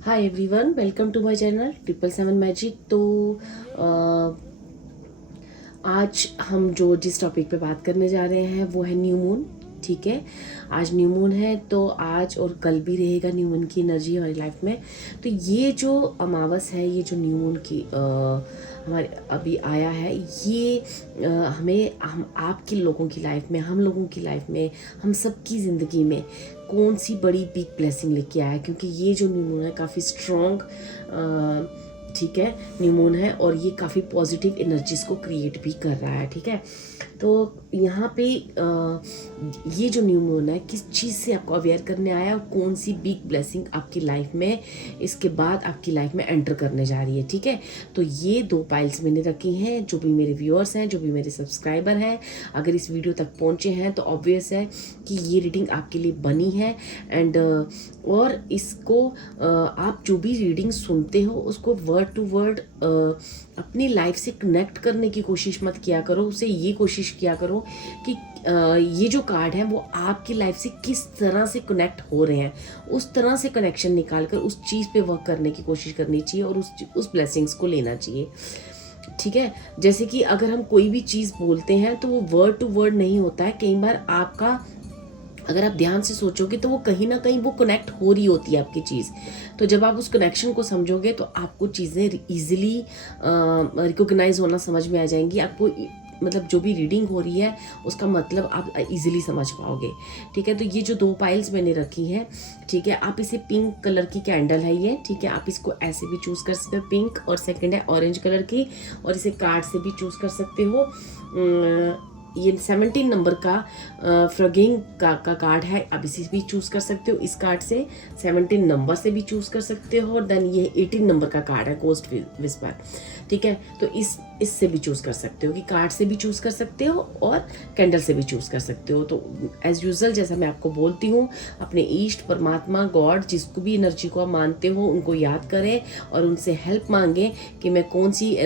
Hi everyone, welcome to my channel 777 magic. तो आज हम जिस टॉपिक पे बात करने जा रहे हैं वो है न्यू मून। ठीक है, आज न्यू मून है, तो आज और कल भी रहेगा न्यू मून की एनर्जी हमारी लाइफ में। तो ये जो अमावस है, ये जो न्यू मून की हमारे अभी आया है, ये हम आपके लोगों की लाइफ में, हम लोगों की लाइफ में, हम सबकी ज़िंदगी में कौन सी बड़ी बिग ब्लेसिंग लेके आया है। क्योंकि ये जो न्यू मून है काफ़ी स्ट्रॉन्ग, ठीक है, न्यू मून है और ये काफ़ी पॉजिटिव एनर्जीज को क्रिएट भी कर रहा है। ठीक है, तो यहाँ पे ये जो न्यू मून है किस चीज़ से आपको अवेयर करने आया और कौन सी बिग ब्लेसिंग आपकी लाइफ में इसके बाद आपकी लाइफ में एंटर करने जा रही है। ठीक है, तो ये 2 पाइल्स मैंने रखी हैं। जो भी मेरे व्यूअर्स हैं, जो भी मेरे सब्सक्राइबर हैं, अगर इस वीडियो तक पहुँचे हैं तो ऑब्वियस है कि ये रीडिंग आपके लिए बनी है। एंड और इसको आप जो भी रीडिंग सुनते हो उसको वर्ड टू वर्ड अपनी लाइफ से कनेक्ट करने की कोशिश मत किया करो। उसे ये कोशिश किया करो कि ये जो कार्ड है वो आपकी लाइफ से किस तरह से कनेक्ट हो रहे हैं, उस तरह से कनेक्शन निकाल कर उस चीज़ पे वर्क करने की कोशिश करनी चाहिए और उस ब्लेसिंग्स को लेना चाहिए। ठीक है, जैसे कि अगर हम कोई भी चीज़ बोलते हैं तो वो वर्ड टू वर्ड नहीं होता है। कई बार आपका, अगर आप ध्यान से सोचोगे तो वो कहीं ना कहीं वो कनेक्ट हो रही होती है आपकी चीज़। तो जब आप उस कनेक्शन को समझोगे तो आपको चीज़ें इजीली रिकॉग्नाइज होना समझ में आ जाएंगी। आपको मतलब जो भी रीडिंग हो रही है उसका मतलब आप इजीली समझ पाओगे। ठीक है, तो ये जो 2 पाइल्स मैंने रखी हैं, ठीक है, आप इसे पिंक कलर की कैंडल है ये। ठीक है, आप इसको ऐसे भी चूज़ कर सकते हो, पिंक, और सेकंड है ऑरेंज कलर की, और इसे कार्ड से भी चूज़ कर सकते हो। ये 17 नंबर का फ्रगिंग का कार्ड है, आप इसे भी चूज़ कर सकते हो। इस कार्ड से 17 नंबर से भी चूज़ कर सकते हो। और देन ये 18 नंबर का कार्ड है, गोस्ट विस्पर। ठीक है, तो इससे भी चूज़ कर सकते हो, कि कार्ड से भी चूज़ कर सकते हो और कैंडल से भी चूज़ कर सकते हो। तो एज़ यूजुअल जैसा मैं आपको बोलती हूँ, अपने ईष्ट, परमात्मा, गॉड, जिसको भी एनर्जी को आप मानते हो उनको याद करें और उनसे हेल्प मांगें कि मैं कौन सी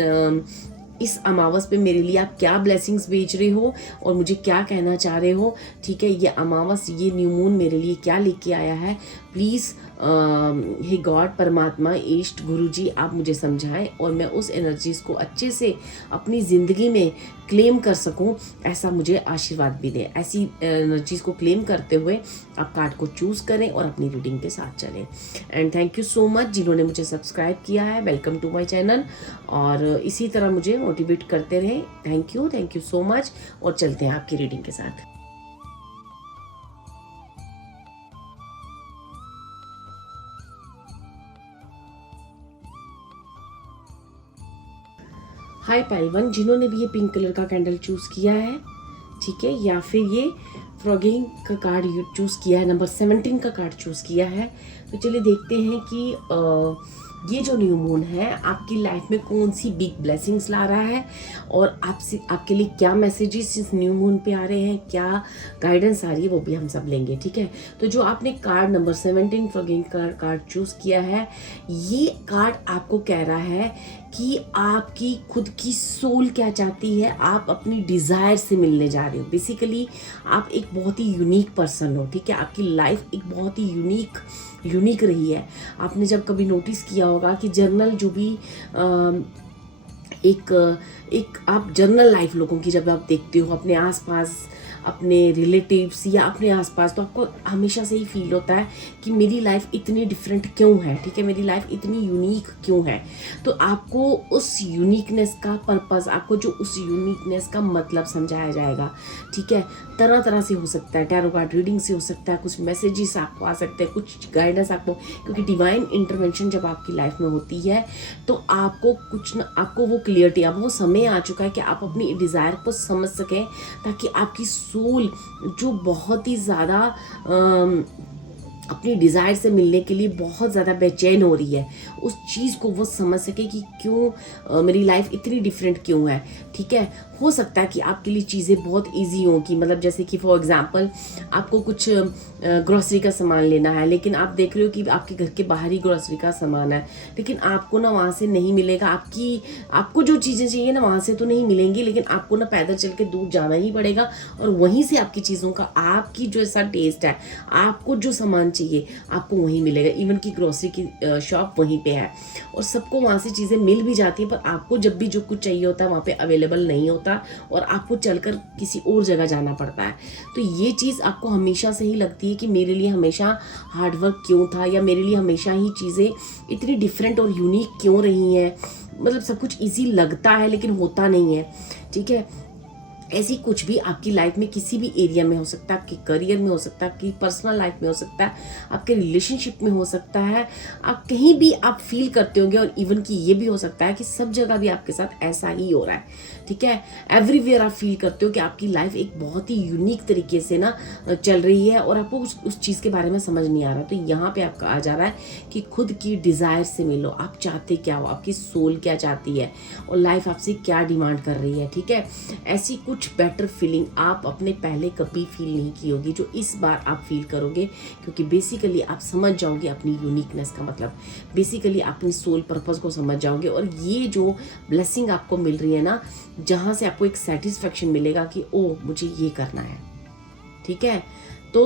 इस अमावस पे मेरे लिए आप क्या ब्लेसिंग्स भेज रहे हो और मुझे क्या कहना चाह रहे हो। ठीक है, ये अमावस, ये न्यू मून मेरे लिए क्या लेके आया है, प्लीज़ हे गॉड, परमात्मा, ईष्ट, गुरु जी, आप मुझे समझाएं और मैं उस एनर्जीज को अच्छे से अपनी ज़िंदगी में क्लेम कर सकूं, ऐसा मुझे आशीर्वाद भी दें। ऐसी एनर्जीज को क्लेम करते हुए आप कार्ड को चूज़ करें और अपनी रीडिंग के साथ चलें। And thank you so much जिन्होंने मुझे सब्सक्राइब किया है, वेलकम टू माय चैनल, और इसी तरह मुझे मोटिवेट करते रहें। थैंक यू सो मच, और चलते हैं आपकी रीडिंग के साथ। हाय पहलवान, जिन्होंने भी ये पिंक कलर का कैंडल चूज़ किया है, ठीक है, या फिर ये फ्रॉगिंग का कार्ड चूज़ किया है, नंबर 17 का कार्ड चूज़ किया है, तो चलिए देखते हैं कि ये जो न्यू मून है आपकी लाइफ में कौन सी बिग ब्लेसिंग्स ला रहा है और आपके लिए क्या मैसेजेस इस न्यू मून पे आ रहे हैं, क्या गाइडेंस आ रही है, वो भी हम सब लेंगे। ठीक है, तो जो आपने कार्ड नंबर 17 फ्रॉगिंग का कार्ड चूज़ किया है, ये कार्ड आपको कह रहा है कि आपकी खुद की सोल क्या चाहती है, आप अपनी डिज़ायर से मिलने जा रहे हो। बेसिकली आप एक बहुत ही यूनिक पर्सन हो। ठीक है, आपकी लाइफ एक बहुत ही यूनिक रही है। आपने जब कभी नोटिस किया होगा कि जर्नल जो भी एक आप जर्नल लाइफ लोगों की जब आप देखते हो अपने आसपास, अपने रिलेटिव्स या अपने आसपास, तो आपको हमेशा से ही फील होता है कि मेरी लाइफ इतनी डिफरेंट क्यों है। ठीक है, मेरी लाइफ इतनी यूनिक क्यों है। तो आपको उस यूनिकनेस का पर्पस, आपको जो उस यूनिकनेस का मतलब समझाया जाएगा। ठीक है, तरह तरह से हो सकता है, टैरो कार्ड रीडिंग से हो सकता है, कुछ मैसेजेस आपको आ सकते हैं, कुछ गाइडेंस आपको, क्योंकि डिवाइन इंटरवेंशन जब आपकी लाइफ में होती है तो आपको कुछ ना, आपको वो क्लियरिटी, अब वो समय आ चुका है कि आप अपनी डिज़ायर को समझ सकें, ताकि आपकी सोल जो बहुत ही ज़्यादा अपनी डिज़ायर से मिलने के लिए बहुत ज़्यादा बेचैन हो रही है, उस चीज़ को वो समझ सके कि क्यों मेरी लाइफ इतनी डिफरेंट क्यों है। ठीक है, हो सकता है कि आपके लिए चीज़ें बहुत इजी हों, कि मतलब जैसे कि फॉर एग्जांपल आपको कुछ ग्रोसरी का सामान लेना है, लेकिन आप देख रहे हो कि आपके घर के बाहर ही ग्रोसरी का सामान है, लेकिन आपको ना वहाँ से नहीं मिलेगा। आपको जो चीज़ें चाहिए ना वहाँ से तो नहीं मिलेंगी, लेकिन आपको ना पैदल चल के दूर जाना ही पड़ेगा और वहीं से आपकी चीज़ों का, आपकी जो ऐसा टेस्ट है, आपको जो सामान चाहिए आपको वहीं मिलेगा, इवन की ग्रोसरी की शॉप वहीं पे है और सबको वहाँ से चीज़ें मिल भी जाती हैं, पर आपको जब भी जो कुछ चाहिए होता है वहाँ पे अवेलेबल नहीं होता और आपको चलकर किसी और जगह जाना पड़ता है। तो ये चीज़ आपको हमेशा से ही लगती है कि मेरे लिए हमेशा हार्डवर्क क्यों था, या मेरे लिए हमेशा ही चीज़ें इतनी डिफरेंट और यूनिक क्यों रही हैं, मतलब सब कुछ ईजी लगता है लेकिन होता नहीं है। ठीक है, ऐसी कुछ भी आपकी लाइफ में किसी भी एरिया में हो सकता है, आपके करियर में हो सकता है, आपकी पर्सनल लाइफ में हो सकता है, आपके रिलेशनशिप में हो सकता है, आप कहीं भी आप फील करते होंगे, और इवन कि ये भी हो सकता है कि सब जगह भी आपके साथ ऐसा ही हो रहा है। ठीक है, एवरीवेयर आप फील करते हो कि आपकी लाइफ एक बहुत ही यूनिक तरीके से ना चल रही है और आपको उस चीज़ के बारे में समझ नहीं आ रहा। तो यहाँ पे आपका आ जा रहा है कि खुद की डिज़ायर से मिलो, आप चाहते क्या हो, आपकी सोल क्या चाहती है और लाइफ आपसे क्या डिमांड कर रही है। ठीक है, ऐसी कुछ बेटर फीलिंग आप अपने पहले कभी फील नहीं की होगी जो इस बार आप फील करोगे, क्योंकि बेसिकली आप समझ जाओगे अपनी यूनिकनेस का मतलब, बेसिकली अपनी सोल पर्पस को समझ जाओगे। और ये जो ब्लेसिंग आपको मिल रही है ना, जहाँ से आपको एक सेटिस्फेक्शन मिलेगा कि ओ मुझे ये करना है। ठीक है, तो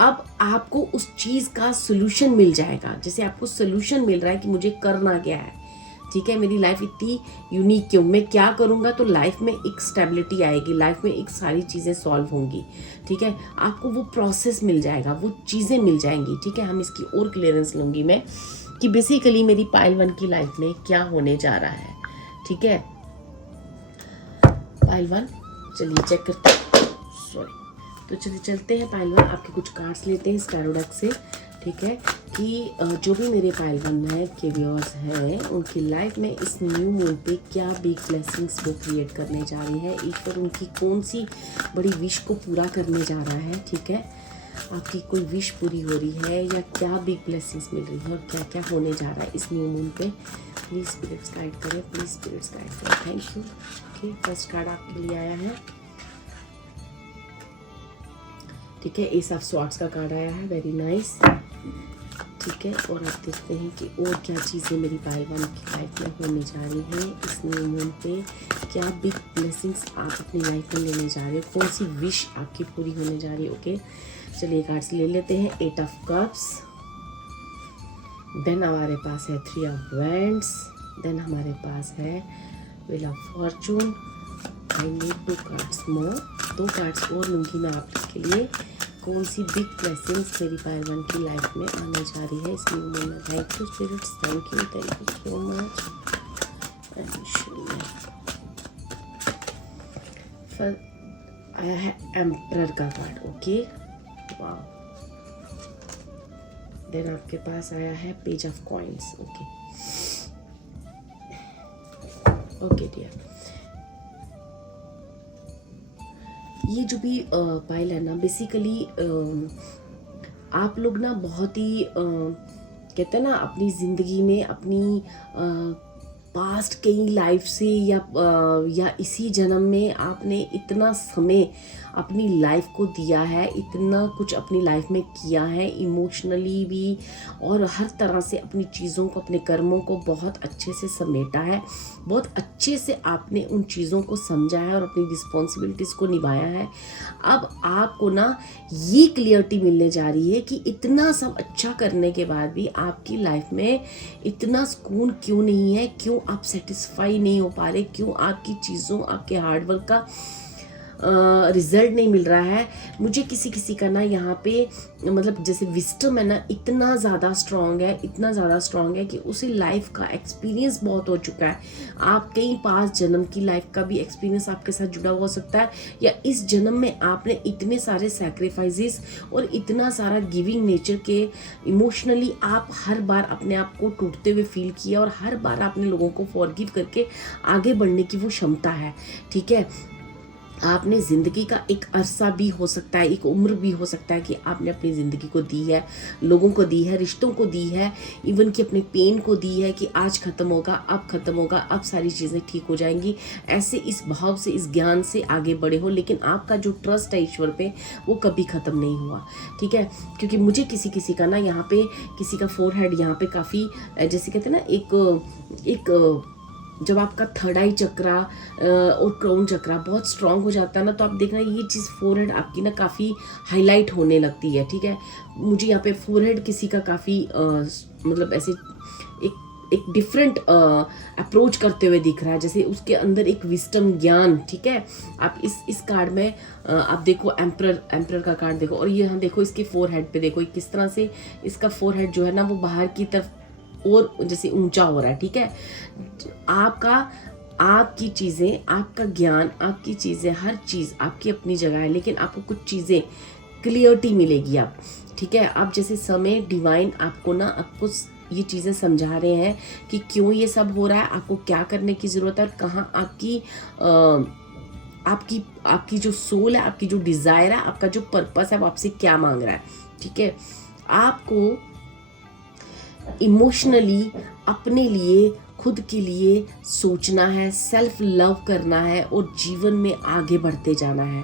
अब आपको उस चीज़ का सोल्यूशन मिल जाएगा, जैसे आपको सोल्यूशन मिल रहा है कि मुझे करना क्या है। ठीक है, मेरी लाइफ इतनी यूनिक क्यों, मैं क्या करूँगा तो लाइफ में एक स्टेबिलिटी आएगी, लाइफ में एक सारी चीज़ें सॉल्व होंगी। ठीक है, आपको वो प्रोसेस मिल जाएगा, वो चीज़ें मिल जाएंगी। ठीक है, हम इसकी और क्लियरेंस लूँगी मैं कि बेसिकली मेरी पाइल 1 की लाइफ में क्या होने जा रहा है। ठीक है, पाइल 1, चलिए चेक करते हैं, सॉरी, तो चलिए चलते हैं पाइल 1, आपके कुछ कार्ड्स लेते हैं इस टैरो डेक से। ठीक है, कि जो भी मेरे पाइल 1 है के व्यूअर्स हैं उनकी लाइफ में इस न्यू मून पे क्या बिग ब्लेसिंग्स वो क्रिएट करने जा रही है, ईश्वर उनकी कौन सी बड़ी विश को पूरा करने जा रहा है। ठीक है, आपकी कोई विश पूरी हो रही है या क्या बिग ब्लेसिंग्स मिल रही है और क्या क्या होने जा रहा है इस न्यू मून पे। प्लीज़ स्पिरिट्स गाइड करें, प्लीज़ स्पिरिट्स गाइड करें, thank you. Okay, first card आपके लिए आया है। ठीक है, एस ऑफ स्वॉर्ड्स का कार्ड आया है, वेरी नाइस। ठीक है, और आप देखते हैं कि और क्या चीज़ें मेरी पाइल 1 की लाइफ में होने जा रही हैं इस न्यू मून पे, क्या बिग ब्लेसिंग्स आप अपनी लाइफ में लेने जा रहे हो, कौन सी विश आपकी पूरी होने जा रही है। ओके, चलिए कार्ड्स ले लेते हैं। 8 ऑफ कप्स, देन हमारे पास है 3 ऑफ वैंड्स, देन हमारे पास है wheel of fortune. I need 2 cards more, 2 cards और लूँगी मैं आपके लिए। कौन सी बिग ब्लेसिंग्स मेरी पाइल 1 की लाइफ में आने जा रही है इस न्यू मून में। Thank you spirits, thank you so much. आया है एम्परर का कार्ड। ओके, वाह। देन आपके पास आया है page of coins. Okay okay dear, ये जो भी पाइल है ना, बेसिकली आप लोग ना बहुत ही कहते हैं ना अपनी ज़िंदगी में अपनी पास्ट कई लाइफ से या इसी जन्म में आपने इतना समय अपनी लाइफ को दिया है, इतना कुछ अपनी लाइफ में किया है, इमोशनली भी और हर तरह से अपनी चीज़ों को, अपने कर्मों को बहुत अच्छे से समेटा है, बहुत अच्छे से आपने उन चीज़ों को समझा है और अपनी रिस्पॉन्सिबिलिटीज़ को निभाया है। अब आपको ना ये क्लियरिटी मिलने जा रही है कि इतना सब अच्छा करने के बाद भी आपकी लाइफ में इतना सुकून क्यों नहीं है, क्यों आप सेटिस्फाई नहीं हो पा रहे, क्यों आपकी चीज़ों, आपके हार्डवर्क का रिजल्ट नहीं मिल रहा है। मुझे किसी का ना यहाँ पे मतलब जैसे विस्टम है ना, इतना ज़्यादा स्ट्रॉन्ग है, इतना ज़्यादा स्ट्रॉन्ग है कि उसे लाइफ का एक्सपीरियंस बहुत हो चुका है। आप कई पास जन्म की लाइफ का भी एक्सपीरियंस आपके साथ जुड़ा हुआ हो सकता है, या इस जन्म में आपने इतने सारे सैक्रिफाइसेस और इतना सारा गिविंग नेचर के इमोशनली आप हर बार अपने आप को टूटते हुए फील किया और हर बार आपने लोगों को फॉरगिव करके आगे बढ़ने की वो क्षमता है। ठीक है, आपने ज़िंदगी का एक अरसा भी हो सकता है, एक उम्र भी हो सकता है कि आपने अपनी ज़िंदगी को दी है, लोगों को दी है, रिश्तों को दी है, इवन कि अपने पेन को दी है कि आज ख़त्म होगा, अब ख़त्म होगा, अब सारी चीज़ें ठीक हो जाएंगी। ऐसे इस भाव से, इस ज्ञान से आगे बढ़े हो, लेकिन आपका जो ट्रस्ट है ईश्वर पे वो कभी ख़त्म नहीं हुआ। ठीक है, क्योंकि मुझे किसी का ना यहाँ पे किसी का फोरहेड यहाँ पे काफ़ी जैसे कहते हैं ना एक जब आपका थर्ड आई चक्रा और क्राउन चक्रा बहुत स्ट्रांग हो जाता है ना, तो आप देखना ये चीज़ फोरहेड आपकी ना काफ़ी हाईलाइट होने लगती है। ठीक है, मुझे यहाँ पे फोरहेड किसी का काफ़ी मतलब ऐसे एक डिफरेंट अप्रोच करते हुए दिख रहा है, जैसे उसके अंदर एक विस्टम ज्ञान। ठीक है, आप इस कार्ड में आप देखो एम्परर का कार्ड देखो, और ये हम देखो इसके फोरहेड पे देखो किस तरह से इसका फोरहेड जो है ना वो बाहर की तरफ और जैसे ऊंचा हो रहा है। ठीक है, आपकी चीज़ें, आपका ज्ञान, आपकी चीज़ें, हर चीज़ आपकी अपनी जगह है, लेकिन आपको कुछ चीज़ें क्लियरिटी मिलेगी। आप ठीक है, आप जैसे समय डिवाइन आपको ना आपको ये चीज़ें समझा रहे हैं कि क्यों ये सब हो रहा है, आपको क्या करने की ज़रूरत है, और कहाँ आपकी जो सोल है, आपकी जो डिज़ायर है, आपका जो पर्पस है वो आपसे क्या मांग रहा है। ठीक है, आपको इमोशनली अपने लिए, खुद के लिए सोचना है, सेल्फ लव करना है और जीवन में आगे बढ़ते जाना है।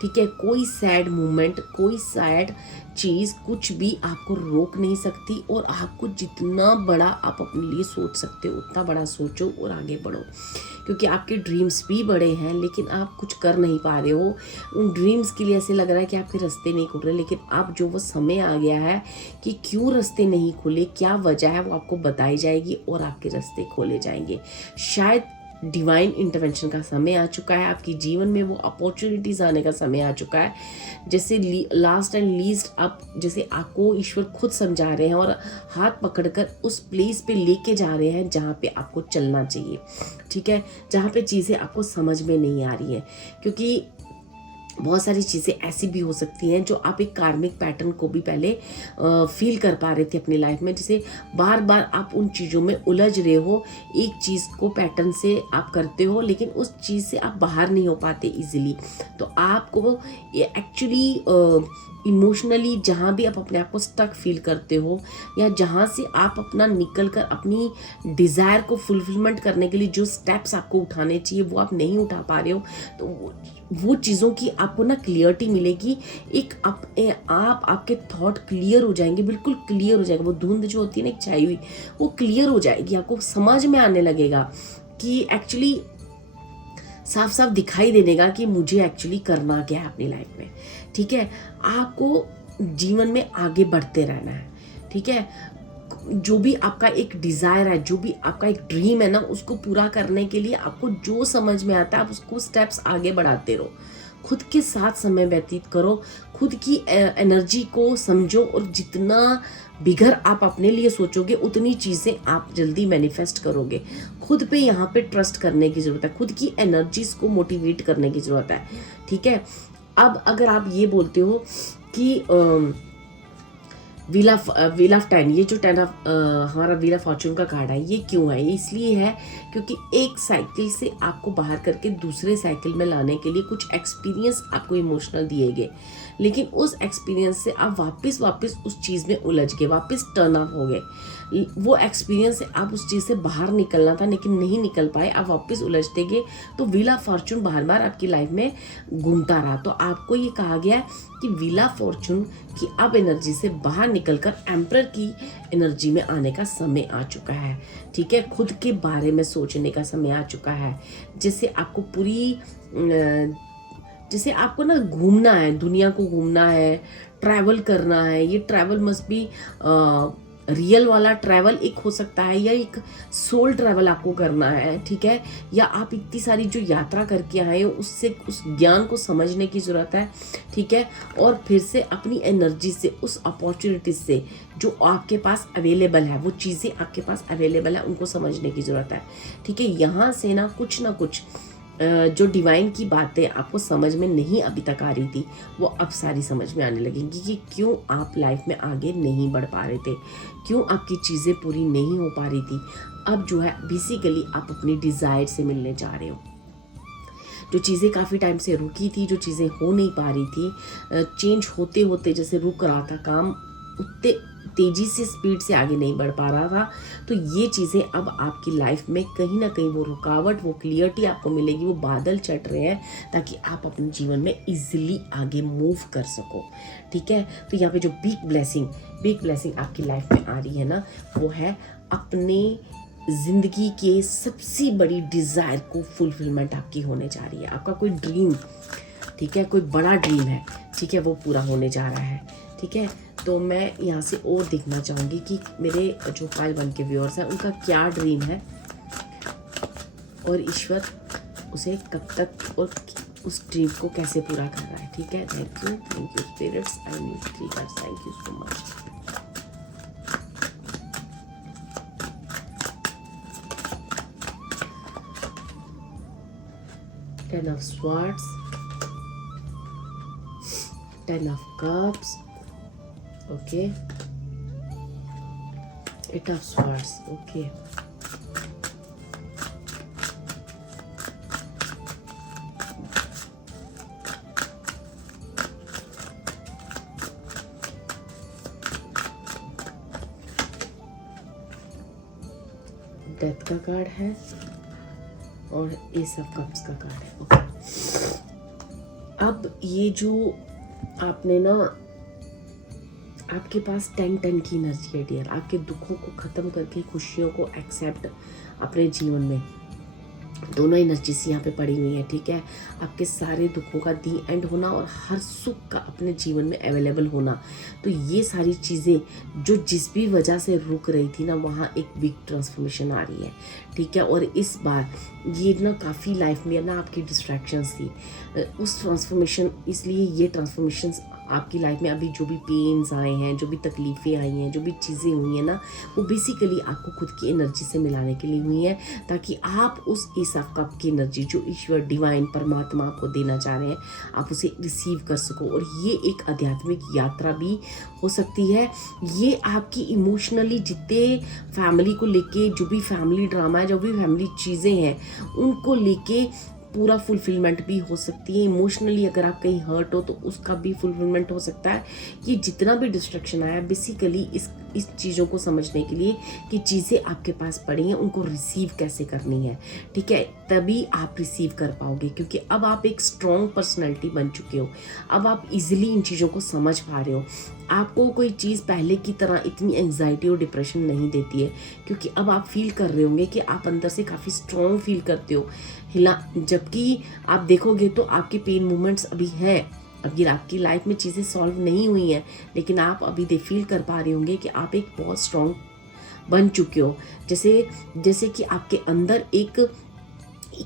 ठीक है, कोई सैड मोमेंट, कोई सैड चीज़ कुछ भी आपको रोक नहीं सकती, और आपको जितना बड़ा आप अपने लिए सोच सकते हो उतना बड़ा सोचो और आगे बढ़ो, क्योंकि आपके ड्रीम्स भी बड़े हैं लेकिन आप कुछ कर नहीं पा रहे हो। उन ड्रीम्स के लिए ऐसे लग रहा है कि आपके रास्ते नहीं खुल रहे, लेकिन अब जो वो समय आ गया है कि क्यों रास्ते नहीं खुले, क्या वजह है, वो आपको बताई जाएगी और आपके रास्ते खोले जाएंगे। शायद डिवाइन इंटरवेंशन का समय आ चुका है, आपकी जीवन में वो अपॉर्चुनिटीज आने का समय आ चुका है। जैसे लास्ट एंड लीस्ट आप जैसे आपको ईश्वर खुद समझा रहे हैं और हाथ पकड़कर उस प्लेस पे लेके जा रहे हैं जहाँ पे आपको चलना चाहिए। ठीक है, जहाँ पे चीज़ें आपको समझ में नहीं आ रही हैं, क्योंकि बहुत सारी चीज़ें ऐसी भी हो सकती हैं जो आप एक कार्मिक पैटर्न को भी पहले फील कर पा रहे थे अपनी लाइफ में, जैसे बार बार आप उन चीज़ों में उलझ रहे हो, एक चीज़ को पैटर्न से आप करते हो लेकिन उस चीज़ से आप बाहर नहीं हो पाते इजीली। तो आपको एक्चुअली इमोशनली जहाँ भी आप अपने आप को स्टक फील करते हो, या जहाँ से आप अपना निकल कर अपनी डिज़ायर को फुलफिलमेंट करने के लिए जो स्टेप्स आपको उठाने चाहिए वो आप नहीं उठा पा रहे हो, तो वो चीज़ों की आपको ना क्लियरिटी मिलेगी। एक आपके थॉट क्लियर हो जाएंगे, बिल्कुल क्लियर हो जाएगा। वो धुंध जो होती है ना एक छाई हुई, वो क्लियर हो जाएगी, आपको समझ में आने लगेगा कि एक्चुअली साफ साफ दिखाई देनेगा कि मुझे एक्चुअली करना क्या है अपनी लाइफ में। ठीक है, आपको जीवन में आगे बढ़ते रहना है। ठीक है, जो भी आपका एक डिज़ायर है, जो भी आपका एक ड्रीम है ना, उसको पूरा करने के लिए आपको जो समझ में आता है आप उसको स्टेप्स आगे बढ़ाते रहो। खुद के साथ समय व्यतीत करो, खुद की एनर्जी को समझो, और जितना बिगर आप अपने लिए सोचोगे उतनी चीज़ें आप जल्दी मैनिफेस्ट करोगे। खुद पे यहाँ पे ट्रस्ट करने की ज़रूरत है, खुद की एनर्जीज को मोटिवेट करने की ज़रूरत है। ठीक है, अब अगर आप ये बोलते हो कि व्हील ऑफ 10, ये जो 10 ऑफ हमारा व्हील ऑफ फॉर्चून का कार्ड है, ये क्यों है? ये इसलिए है क्योंकि एक साइकिल से आपको बाहर करके दूसरे साइकिल में लाने के लिए कुछ एक्सपीरियंस आपको इमोशनल दिए गए, लेकिन उस एक्सपीरियंस से आप वापस उस चीज़ में उलझ गए, वापस टर्न ऑफ हो गए। वो एक्सपीरियंस से आप उस चीज़ से बाहर निकलना था लेकिन नहीं निकल पाए, आप वापस उलझते गए, तो व्हील ऑफ फॉर्चून बार बार आपकी लाइफ में घूमता रहा। तो आपको ये कहा गया है कि व्हील ऑफ फॉर्चून की अब एनर्जी से बाहर निकलकर एम्परर की एनर्जी में आने का समय आ चुका है। ठीक है, खुद के बारे में सोचने का समय आ चुका है, जैसे आपको जैसे आपको ना घूमना है, दुनिया को घूमना है, ट्रैवल करना है। ये ट्रैवल मस्ट बी रियल वाला ट्रैवल एक हो सकता है, या एक सोल ट्रैवल आपको करना है। ठीक है, या आप इतनी सारी जो यात्रा करके आए हो उससे उस ज्ञान को समझने की ज़रूरत है। ठीक है, और फिर से अपनी एनर्जी से उस अपॉर्चुनिटीज से जो आपके पास अवेलेबल है, वो चीज़ें आपके पास अवेलेबल है, उनको समझने की ज़रूरत है। ठीक है, यहाँ से ना कुछ जो डिवाइन की बातें आपको समझ में नहीं अभी तक आ रही थी, वो अब सारी समझ में आने लगेंगी कि क्यों आप लाइफ में आगे नहीं बढ़ पा रहे थे, क्यों आपकी चीज़ें पूरी नहीं हो पा रही थी। अब जो है बेसिकली आप अपनी डिज़ायर से मिलने जा रहे हो। जो चीज़ें काफ़ी टाइम से रुकी थी, जो चीज़ें हो नहीं पा रही थी, चेंज होते होते जैसे रुक रहा था काम, उतने तेज़ी से स्पीड से आगे नहीं बढ़ पा रहा था, तो ये चीज़ें अब आपकी लाइफ में कहीं ना कहीं वो रुकावट, वो क्लियरिटी आपको मिलेगी, वो बादल चट रहे हैं ताकि आप अपने जीवन में इजीली आगे मूव कर सको। ठीक है, तो यहाँ पे जो बिग ब्लेसिंग आपकी लाइफ में आ रही है ना, वो है अपने ज़िंदगी के सबसे बड़ी डिज़ायर को फुलफिलमेंट आपकी होने जा रही है। आपका कोई ड्रीम, ठीक है, कोई बड़ा ड्रीम है, ठीक है, वो पूरा होने जा रहा है, ठीक है। तो मैं यहाँ से और देखना चाहूँगी कि मेरे जो पाइल 1 के व्यूअर्स हैं उनका क्या ड्रीम है और ईश्वर उसे कब तक और उस ड्रीम को कैसे पूरा कर रहा है, ठीक है। Thank you spirits, I need 3 cards, thank you so much. Ten of Swords, Ten of Cups, okay, Eight of Swords, okay, death का कार्ड है और एस ऑफ कप्स का कार्ड है, ओके। अब ये जो आपने ना, आपके पास 10 की एनर्जी है डियर। आपके दुखों को ख़त्म करके खुशियों को एक्सेप्ट अपने जीवन में, दोनों एनर्जीज यहाँ पे पड़ी हुई है, ठीक है। आपके सारे दुखों का दी एंड होना और हर सुख का अपने जीवन में अवेलेबल होना। तो ये सारी चीज़ें जो जिस भी वजह से रुक रही थी ना, वहाँ एक बिग ट्रांसफॉर्मेशन आ रही है, ठीक है। और इस बार ये ना काफ़ी लाइफ में ना आपकी डिस्ट्रैक्शंस थी, उस ट्रांसफॉर्मेशन, इसलिए ये ट्रांसफॉर्मेशंस आपकी लाइफ में अभी जो भी पेन्स आए हैं, जो भी तकलीफ़ें आई हैं, जो भी चीज़ें हुई हैं ना, वो बेसिकली आपको खुद की एनर्जी से मिलाने के लिए हुई हैं, ताकि आप उस एस ऑफ कप की एनर्जी जो ईश्वर डिवाइन परमात्मा आपको देना चाह रहे हैं, आप उसे रिसीव कर सको। और ये एक आध्यात्मिक यात्रा भी हो सकती है। ये आपकी इमोशनली जितने फैमिली को लेके, जो भी फैमिली ड्रामा है, जो भी फैमिली चीज़ें हैं, उनको लेके पूरा फुलफिलमेंट भी हो सकती है। इमोशनली अगर आप कहीं हर्ट हो तो उसका भी फुलफिलमेंट हो सकता है। ये जितना भी डिस्ट्रैक्शन आया बेसिकली इस चीज़ों को समझने के लिए कि चीज़ें आपके पास पड़ी हैं, उनको रिसीव कैसे करनी है, ठीक है। तभी आप रिसीव कर पाओगे, क्योंकि अब आप एक स्ट्रॉन्ग पर्सनैलिटी बन चुके हो। अब आप इजीली इन चीज़ों को समझ पा रहे हो। आपको कोई चीज़ पहले की तरह इतनी एंजाइटी और डिप्रेशन नहीं देती है, क्योंकि अब आप फील कर रहे होंगे कि आप अंदर से काफ़ी स्ट्रॉन्ग फील करते हो। जबकि आप देखोगे तो आपके पेन मोमेंट्स अभी हैं, अभी आपकी लाइफ में चीज़ें सॉल्व नहीं हुई हैं, लेकिन आप अभी फील कर पा रहे होंगे कि आप एक बहुत स्ट्रॉन्ग बन चुके हो। जैसे कि आपके अंदर एक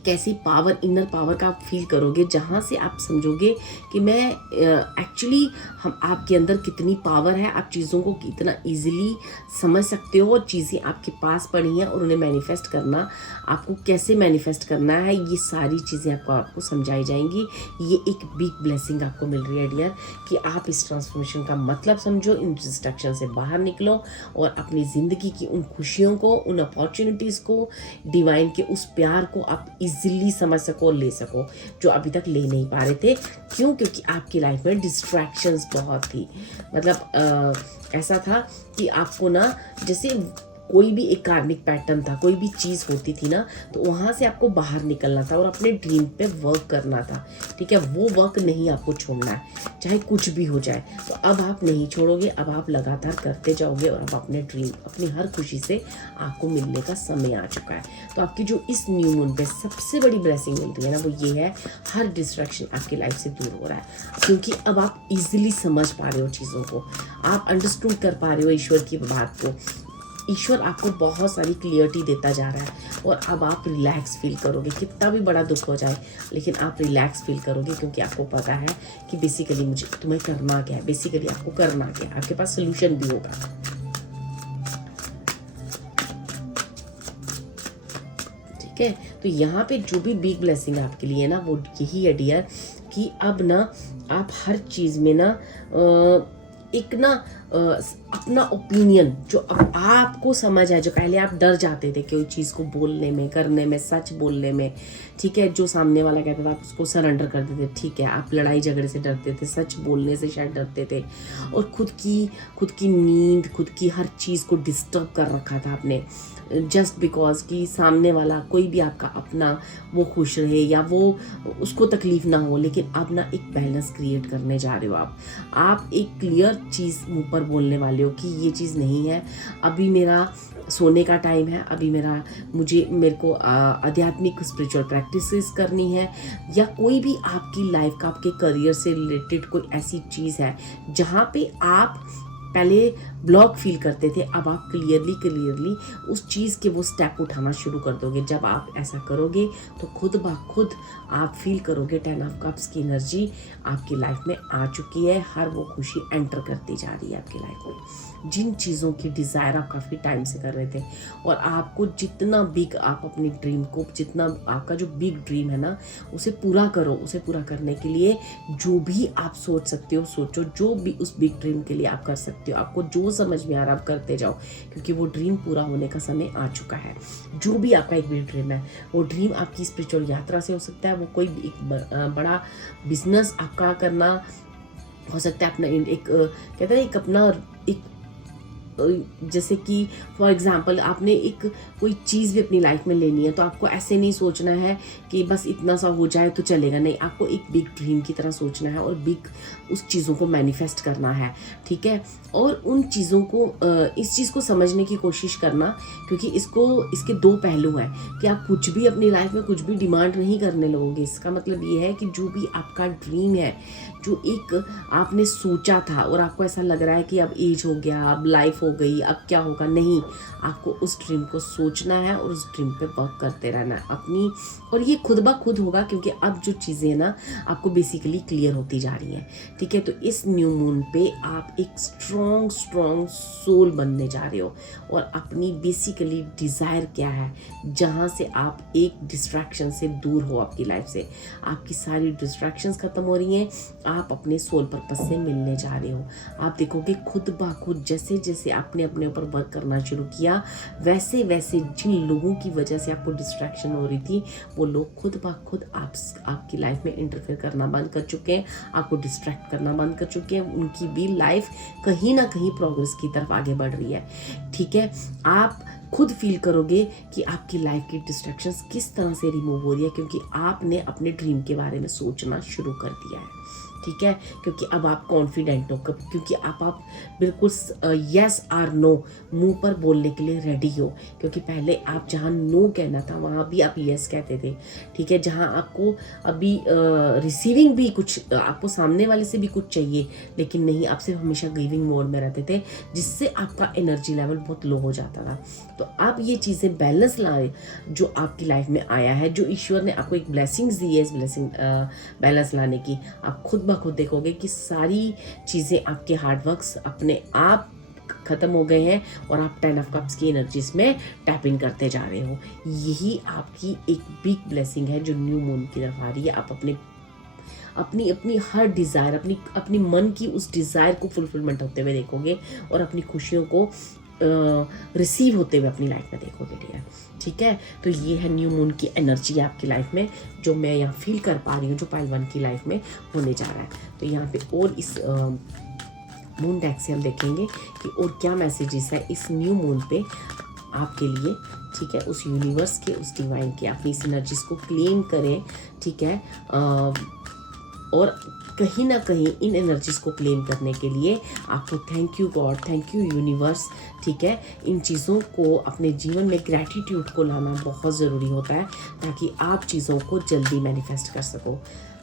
ऐसी पावर, इनर पावर का आप फील करोगे, जहाँ से आप समझोगे कि मैं एक्चुअली हम आपके अंदर कितनी पावर है। आप चीज़ों को कितना इजीली समझ सकते हो और चीज़ें आपके पास पड़ी हैं और उन्हें मैनिफेस्ट करना, आपको कैसे मैनिफेस्ट करना है, ये सारी चीज़ें आपको समझाई जाएंगी। ये एक बिग ब्लेसिंग आपको मिल रही है डियर, कि आप इस ट्रांसफॉर्मेशन का मतलब समझो, इन डिस्ट्रैक्शन से बाहर निकलो और अपनी ज़िंदगी की उन खुशियों को, उन अपॉर्चुनिटीज़ को, डिवाइन के उस प्यार को आप इजीली समझ सको और ले सको, जो अभी तक ले नहीं पा रहे थे। क्यों? क्योंकि आपकी लाइफ में डिस्ट्रैक्शंस बहुत थी। मतलब ऐसा था कि आपको ना, जैसे कोई भी एक कार्मिक पैटर्न था, कोई भी चीज़ होती थी ना, तो वहाँ से आपको बाहर निकलना था और अपने ड्रीम पे वर्क करना था, ठीक है। वो वर्क नहीं आपको छोड़ना है, चाहे कुछ भी हो जाए। तो अब आप नहीं छोड़ोगे, अब आप लगातार करते जाओगे और अब अपने ड्रीम, अपनी हर खुशी से आपको मिलने का समय आ चुका है। तो आपकी जो इस न्यू मून पे सबसे बड़ी ब्लेसिंग मिल रही है ना, वो ये है, हर डिस्ट्रैक्शन आपकी लाइफ से दूर हो रहा है, क्योंकि अब आप इजीली समझ पा रहे हो चीज़ों को, आप अंडरस्टूड कर पा रहे हो ईश्वर की बात को। ईश्वर आपको बहुत सारी क्लियरिटी देता जा रहा है और अब आप रिलैक्स फील करोगे। कितना भी बड़ा दुख हो जाए, लेकिन आप रिलैक्स फील करोगे, क्योंकि आपको पता है कि बेसिकली तुम्हें करना क्या है, बेसिकली आपको करना क्या है, आपके पास सोल्यूशन भी होगा। ठीक है, तो यहाँ पे जो भी बिग ब्लेसिंग आपके लिए है ना, वो यही है डियर, कि अब ना आप हर चीज़ में ना एक ना अपना ओपिनियन, जो अब आपको समझ है, जो पहले आप डर जाते थे कोई चीज़ को बोलने में, करने में, सच बोलने में, ठीक है, जो सामने वाला कहता था आप उसको सरेंडर कर देते, ठीक है, आप लड़ाई झगड़े से डरते थे, सच बोलने से शायद डरते थे, और खुद की नींद, खुद की हर चीज़ को डिस्टर्ब कर रखा था आपने, जस्ट बिकॉज कि सामने वाला कोई भी आपका अपना वो खुश रहे या वो उसको तकलीफ ना हो। लेकिन अब ना एक बैलेंस क्रिएट करने जा रहे हो आप एक क्लियर चीज़ मुँह पर बोलने वाले हो कि ये चीज़ नहीं है, अभी मेरा सोने का टाइम है, अभी मेरे को आध्यात्मिक स्पिरिचुअल प्रैक्टिसेस करनी है, या कोई भी आपकी लाइफ का, आपके करियर से रिलेटेड कोई ऐसी चीज़ है जहाँ पे आप पहले ब्लॉक फील करते थे, अब आप क्लियरली उस चीज़ के वो स्टेप उठाना शुरू कर दोगे। जब आप ऐसा करोगे तो खुद ब खुद आप फील करोगे 10 ऑफ कप्स की एनर्जी आपकी लाइफ में आ चुकी है, हर वो खुशी एंटर करती जा रही है आपकी लाइफ में। जिन चीज़ों की डिज़ायर आप काफ़ी टाइम से कर रहे थे, और आपको जितना बिग आप अपनी ड्रीम को, जितना आपका जो बिग ड्रीम है ना, उसे पूरा करो। उसे पूरा करने के लिए जो भी आप सोच सकते हो सोचो, जो भी उस बिग ड्रीम के लिए आप कर सकते हो, आपको जो समझ में आ रहा है आप करते जाओ, क्योंकि वो ड्रीम पूरा होने का समय आ चुका है। जो भी आपका एक बिग ड्रीम है, वो ड्रीम आपकी स्पिरिचुअल यात्रा से हो सकता है, वो कोई एक बड़ा बिजनेस आपका करना हो सकता है, अपना एक कहते हैं एक अपना एक जैसे कि फॉर एग्जांपल आपने एक कोई चीज़ भी अपनी लाइफ में लेनी है, तो आपको ऐसे नहीं सोचना है कि बस इतना सा हो जाए तो चलेगा, नहीं, आपको एक बिग ड्रीम की तरह सोचना है और बिग उस चीज़ों को मैनिफेस्ट करना है, ठीक है। और उन चीज़ों को इस चीज़ को समझने की कोशिश करना, क्योंकि इसके दो पहलू हैं कि आप कुछ भी अपनी लाइफ में कुछ भी डिमांड नहीं करने लगोगे। इसका मतलब ये है कि जो भी आपका ड्रीम है, जो एक आपने सोचा था और आपको ऐसा लग रहा है कि अब एज हो गया, अब लाइफ हो गई, अब क्या होगा, नहीं, आपको उस ड्रीम को सोचना है और उस ड्रीम पे वर्क करते रहना है अपनी, और ये खुद ब खुद होगा, क्योंकि अब जो चीज़ें ना आपको बेसिकली क्लियर होती जा रही हैं, ठीक है। तो इस न्यू मून पे आप एक स्ट्रॉन्ग सोल बनने जा रहे हो, और अपनी बेसिकली डिज़ायर क्या है, जहाँ से आप एक डिस्ट्रैक्शन से दूर हो, आपकी लाइफ से आपकी सारी डिस्ट्रैक्शंस खत्म हो रही हैं, आप अपने सोल पर्पस से मिलने जा रहे हो। आप देखोगे खुद ब खुद जैसे जैसे आपने अपने ऊपर वर्क करना शुरू किया, वैसे वैसे जिन लोगों की वजह से आपको डिस्ट्रैक्शन हो रही थी, वो लोग खुद ब खुद आपकी लाइफ में इंटरफेयर करना बंद कर चुके हैं, आपको डिस्ट्रैक्ट करना बंद कर चुके हैं। उनकी भी लाइफ कहीं ना कहीं प्रोग्रेस की तरफ आगे बढ़ रही है, ठीक है। आप खुद फील करोगे कि आपकी लाइफ की डिस्ट्रैक्शंस किस तरह से रिमूव हो रही है, क्योंकि आपने अपने ड्रीम के बारे में सोचना शुरू कर दिया है, ठीक है। क्योंकि अब आप कॉन्फिडेंट हो, क्योंकि आप बिल्कुल यस और नो मुंह पर बोलने के लिए रेडी हो, क्योंकि पहले आप जहाँ नो कहना था वहाँ भी आप यस कहते थे, ठीक है। जहाँ आपको अभी रिसीविंग भी कुछ, आपको सामने वाले से भी कुछ चाहिए, लेकिन नहीं, आप सिर्फ हमेशा गिविंग मोड में रहते थे, जिससे आपका एनर्जी लेवल बहुत लो हो जाता था। तो आप ये चीज़ें बैलेंस लाए, जो आपकी लाइफ में आया है, जो ईश्वर ने आपको एक ब्लेसिंग्स दी है, इस ब्लेसिंग बैलेंस लाने की, आप खुद ब खुद देखोगे कि सारी चीज़ें आपके हार्डवर्क्स अपने आप खत्म हो गए हैं, और आप 10 ऑफ कप्स की एनर्जीज में टैप इन करते जा रहे हो। यही आपकी एक बिग ब्लेसिंग है जो न्यू मून की तरफ आ रही है। आप अपनी हर डिज़ायर, अपनी मन की उस डिज़ायर को फुलफिलमेंट होते हुए देखोगे, और अपनी खुशियों को रिसीव होते हुए अपनी लाइफ में देखोगे, डियर, ठीक है। तो ये है न्यू मून की एनर्जी आपकी लाइफ में, जो मैं यहाँ फील कर पा रही हूँ, जो पाइल 1 की लाइफ में होने जा रहा है। तो यहाँ पे और इस मून डेक से हम देखेंगे कि और क्या मैसेजेस है इस न्यू मून पे आपके लिए, ठीक है। उस यूनिवर्स के, उस डिवाइन के, अपनी इस एनर्जीज को क्लेम करें, ठीक है। और कहीं ना कहीं इन एनर्जीज को क्लेम करने के लिए आपको thank you God, thank you universe, ठीक है। इन चीज़ों को अपने जीवन में ग्रैटिट्यूड को लाना बहुत ज़रूरी होता है, ताकि आप चीज़ों को जल्दी मैनिफेस्ट कर सको।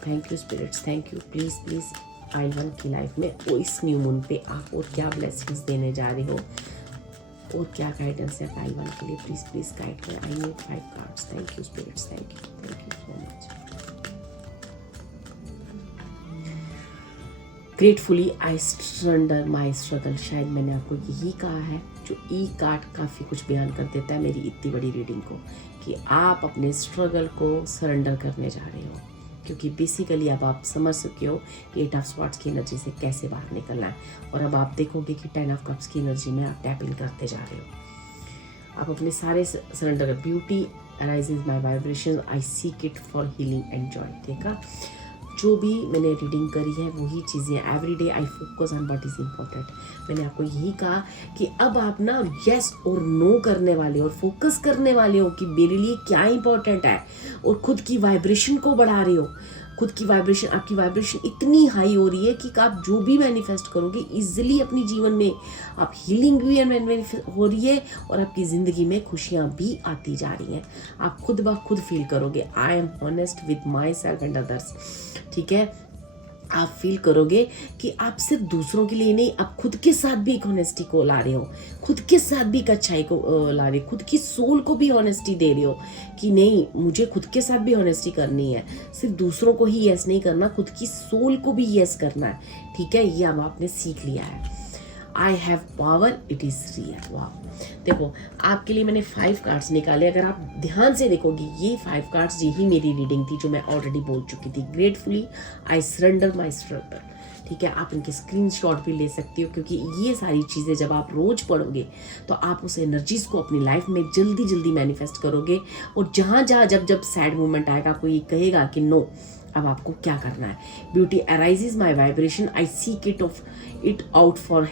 Thank you spirits, thank you. Please pile 1 की लाइफ में और इस न्यू मून पे आप और क्या ब्लेसिंग्स देने जा रहे हो, और क्या गाइडेंस है पाइल 1 के लिए, प्लीज़ गाइड करें। I need 5 cards. Thank you spirits, thank you so much. Gratefully I surrender my struggle. शायद मैंने आपको यही कहा है, जो ई कार्ड काफ़ी कुछ बयान कर देता है मेरी इतनी बड़ी रीडिंग को, कि आप अपने स्ट्रगल को सरेंडर करने जा रहे हो, क्योंकि बेसिकली अब आप समझ सकते हो कि 8 ऑफ स्वॉर्ड्स की एनर्जी से कैसे बाहर निकलना है, और अब आप देखोगे कि 10 ऑफ कप्स की एनर्जी में आप टैप इन करते जा रहे हो। आप अपने सारे सरेंडर कर, beauty arises my vibration, I seek it for healing and Joy. देखा, जो भी मैंने रीडिंग करी है वही चीज़ें, every day I focus on what is important. मैंने आपको यही कहा कि अब आप ना यस और नो करने वाले हो, और फोकस करने वाले हो कि मेरे लिए क्या इंपॉर्टेंट है, और खुद की वाइब्रेशन को बढ़ा रहे हो। खुद की वाइब्रेशन, आपकी वाइब्रेशन इतनी हाई हो रही है कि आप जो भी मैनिफेस्ट करोगे इजीली अपनी जीवन में आप हीलिंग भी हो रही है और आपकी ज़िंदगी में खुशियाँ भी आती जा रही हैं। आप खुद ब खुद फील करोगे I am honest with my self and others. ठीक है, आप फील करोगे कि आप सिर्फ दूसरों के लिए नहीं, आप खुद के साथ भी एक ऑनेस्टी को ला रहे हो, खुद के साथ भी एक अच्छाई को ला रहे हो, खुद की सोल को भी ऑनेस्टी दे रहे हो कि नहीं मुझे खुद के साथ भी ऑनेस्टी करनी है, सिर्फ दूसरों को ही यस नहीं करना, खुद की सोल को भी यस करना है। ठीक है, ये अब आपने सीख लिया है। I have power, it is real. वाह, देखो आपके लिए मैंने 5 कार्ड्स निकाले। अगर आप ध्यान से देखोगे ये 5 कार्ड्स यही मेरी रीडिंग थी जो मैं ऑलरेडी बोल चुकी थी। Gratefully I surrender my struggle. ठीक है, आप इनके स्क्रीनशॉट भी ले सकते हो क्योंकि ये सारी चीज़ें जब आप रोज पढ़ोगे तो आप उस एनर्जीज को अपनी लाइफ में जल्दी जल्दी मैनिफेस्ट करोगे। और जहाँ जहाँ जब जब सैड मोमेंट आएगा आपको ये कहेगा कि नो, अब आपको क्या करना है। Beauty arises my vibration, I seek it out for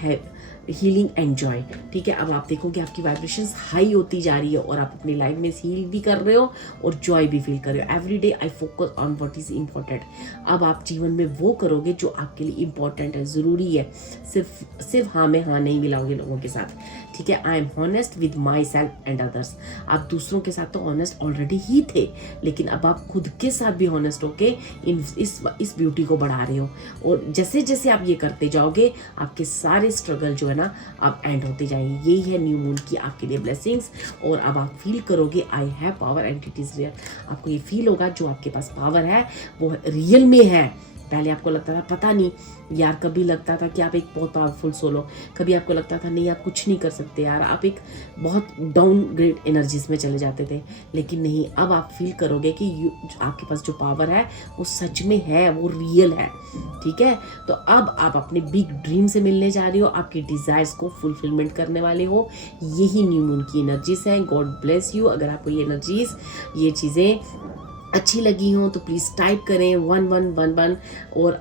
healing and Joy. ठीक है, अब आप देखोगे आपकी वाइब्रेशंस हाई होती जा रही है और आप अपनी लाइफ में हील भी कर रहे हो और जॉय भी फील कर रहे हो। Every day I focus on what is important. अब आप जीवन में वो करोगे जो आपके लिए इम्पोर्टेंट है, ज़रूरी है। सिर्फ हाँ में हाँ नहीं मिलाओगे लोगों के साथ। ठीक है, I am honest with my self and others. आप दूसरों के साथ तो ऑनेस्ट ऑलरेडी ही थे, लेकिन अब आप खुद के साथ भी ऑनेस्ट होके इस ब्यूटी को बढ़ा रहे हो। और जैसे जैसे आप ये करते जाओगे आपके सारे स्ट्रगल जो है ना अब एंड होते जाएंगे। यही है न्यू मून की आपके लिए ब्लेसिंग्स। और अब आप फील करोगे I have power and it is real. आपको ये फील होगा जो आपके पास पावर है वो रियल में है। पहले आपको लगता था पता नहीं यार, कभी लगता था कि आप एक बहुत पावरफुल सोल हो, कभी आपको लगता था नहीं आप कुछ नहीं कर सकते यार, आप एक बहुत डाउन ग्रेड एनर्जीज में चले जाते थे। लेकिन नहीं, अब आप फील करोगे कि आपके पास जो पावर है वो सच में है, वो रियल है। ठीक है, तो अब आप अपने बिग ड्रीम से मिलने जा रहे हो, आपकी डिज़ायर्स को फुलफिलमेंट करने वाले हो। यही न्यू मून की एनर्जीज हैं। God bless you. अगर आपको ये एनर्जीज, ये चीज़ें अच्छी लगी हो तो प्लीज़ टाइप करें 1111 और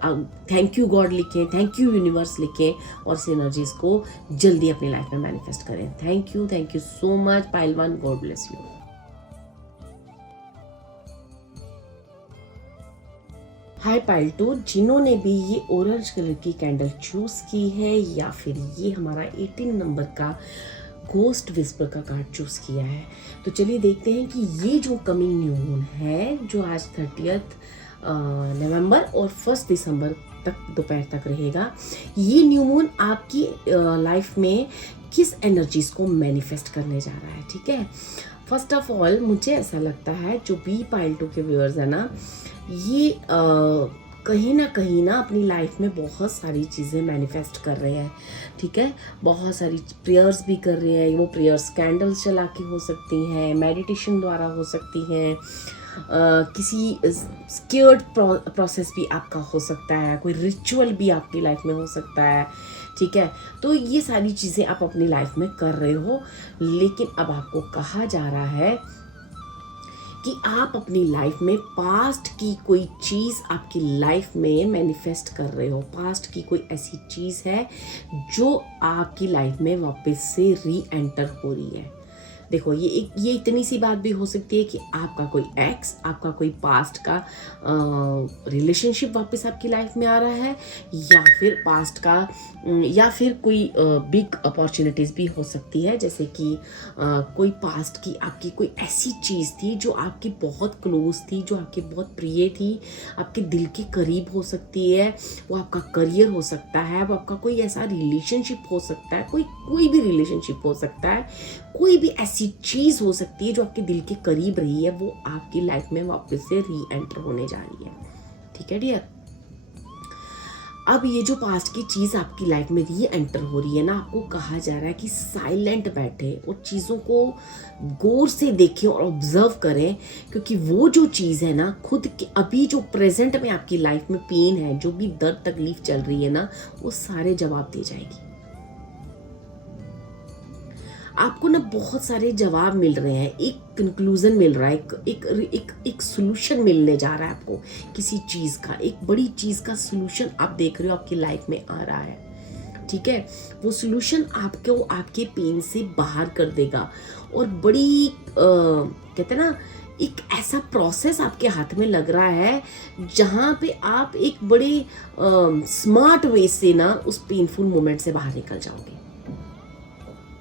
थैंक यू गॉड लिखें, थैंक यू यूनिवर्स लिखें और इस एनर्जीज को जल्दी अपनी लाइफ में मैनिफेस्ट करें। Thank you so much pile 1। God bless you. Hi pile 2, जिन्होंने भी ये ऑरेंज कलर की कैंडल चूज की है या फिर ये हमारा 18 नंबर का गोस्ट विस्पर का कार्ड चूज किया है, तो चलिए देखते हैं कि ये जो कमिंग न्यू मून है जो आज 30 नवंबर और 1 दिसंबर तक दोपहर तक रहेगा, ये न्यू मून आपकी लाइफ में किस एनर्जीज को मैनिफेस्ट करने जा रहा है। ठीक है, फर्स्ट ऑफ ऑल मुझे ऐसा लगता है जो बी पाइल 2 के व्यूअर्स है ना, ये कहीं ना अपनी लाइफ में बहुत सारी चीज़ें मैनिफेस्ट कर रहे हैं। ठीक है, बहुत सारी प्रेयर्स भी कर रहे हैं। वो प्रेयर्स कैंडल्स जला के हो सकती हैं, मेडिटेशन द्वारा हो सकती हैं, किसी स्केयर्ड प्रोसेस भी आपका हो सकता है, कोई रिचुअल भी आपकी लाइफ में हो सकता है। ठीक है, तो ये सारी चीज़ें आप अपनी लाइफ में कर रहे हो, लेकिन अब आपको कहा जा रहा है कि आप अपनी लाइफ में पास्ट की कोई चीज़ आपकी लाइफ में मैनिफेस्ट कर रहे हो। पास्ट की कोई ऐसी चीज़ है जो आपकी लाइफ में वापस से री एंटर हो रही है। देखो ये इतनी सी बात भी हो सकती है कि आपका कोई एक्स, आपका कोई पास्ट का रिलेशनशिप वापस आपकी लाइफ में आ रहा है, या फिर पास्ट का या फिर कोई बिग अपॉर्चुनिटीज़ भी हो सकती है। जैसे कि कोई पास्ट की आपकी कोई ऐसी चीज़ थी जो आपकी बहुत क्लोज थी, जो आपकी बहुत प्रिय थी, आपके दिल के करीब हो सकती है। वो आपका करियर हो सकता है, वो आपका कोई ऐसा रिलेशनशिप हो सकता है, कोई भी रिलेशनशिप हो सकता है, कोई भी ऐसी चीज हो सकती है जो आपके दिल के करीब रही है, वो आपकी लाइफ में वापस से री एंटर होने जा रही है। ठीक है डियर, अब ये जो पास्ट की चीज आपकी लाइफ में री एंटर हो रही है ना, आपको कहा जा रहा है कि साइलेंट बैठे और चीजों को गौर से देखें और ऑब्जर्व करें, क्योंकि वो जो चीज है ना, खुद के अभी जो प्रेजेंट में आपकी लाइफ में पेन है, जो भी दर्द तकलीफ चल रही है ना, वो सारे जवाब दे जाएगी। आपको ना बहुत सारे जवाब मिल रहे हैं, एक कंक्लूजन मिल रहा है, एक सोल्यूशन मिलने जा रहा है आपको किसी चीज़ का, एक बड़ी चीज़ का सोल्यूशन आप देख रहे हो आपकी लाइफ में आ रहा है। ठीक है, वो सोल्यूशन आपको आपके पेन से बाहर कर देगा और बड़ी कहते हैं ना, एक ऐसा प्रोसेस आपके हाथ में लग रहा है जहाँ पे आप एक बड़े स्मार्ट वे से ना उस पेनफुल मोमेंट से बाहर निकल जाओगे।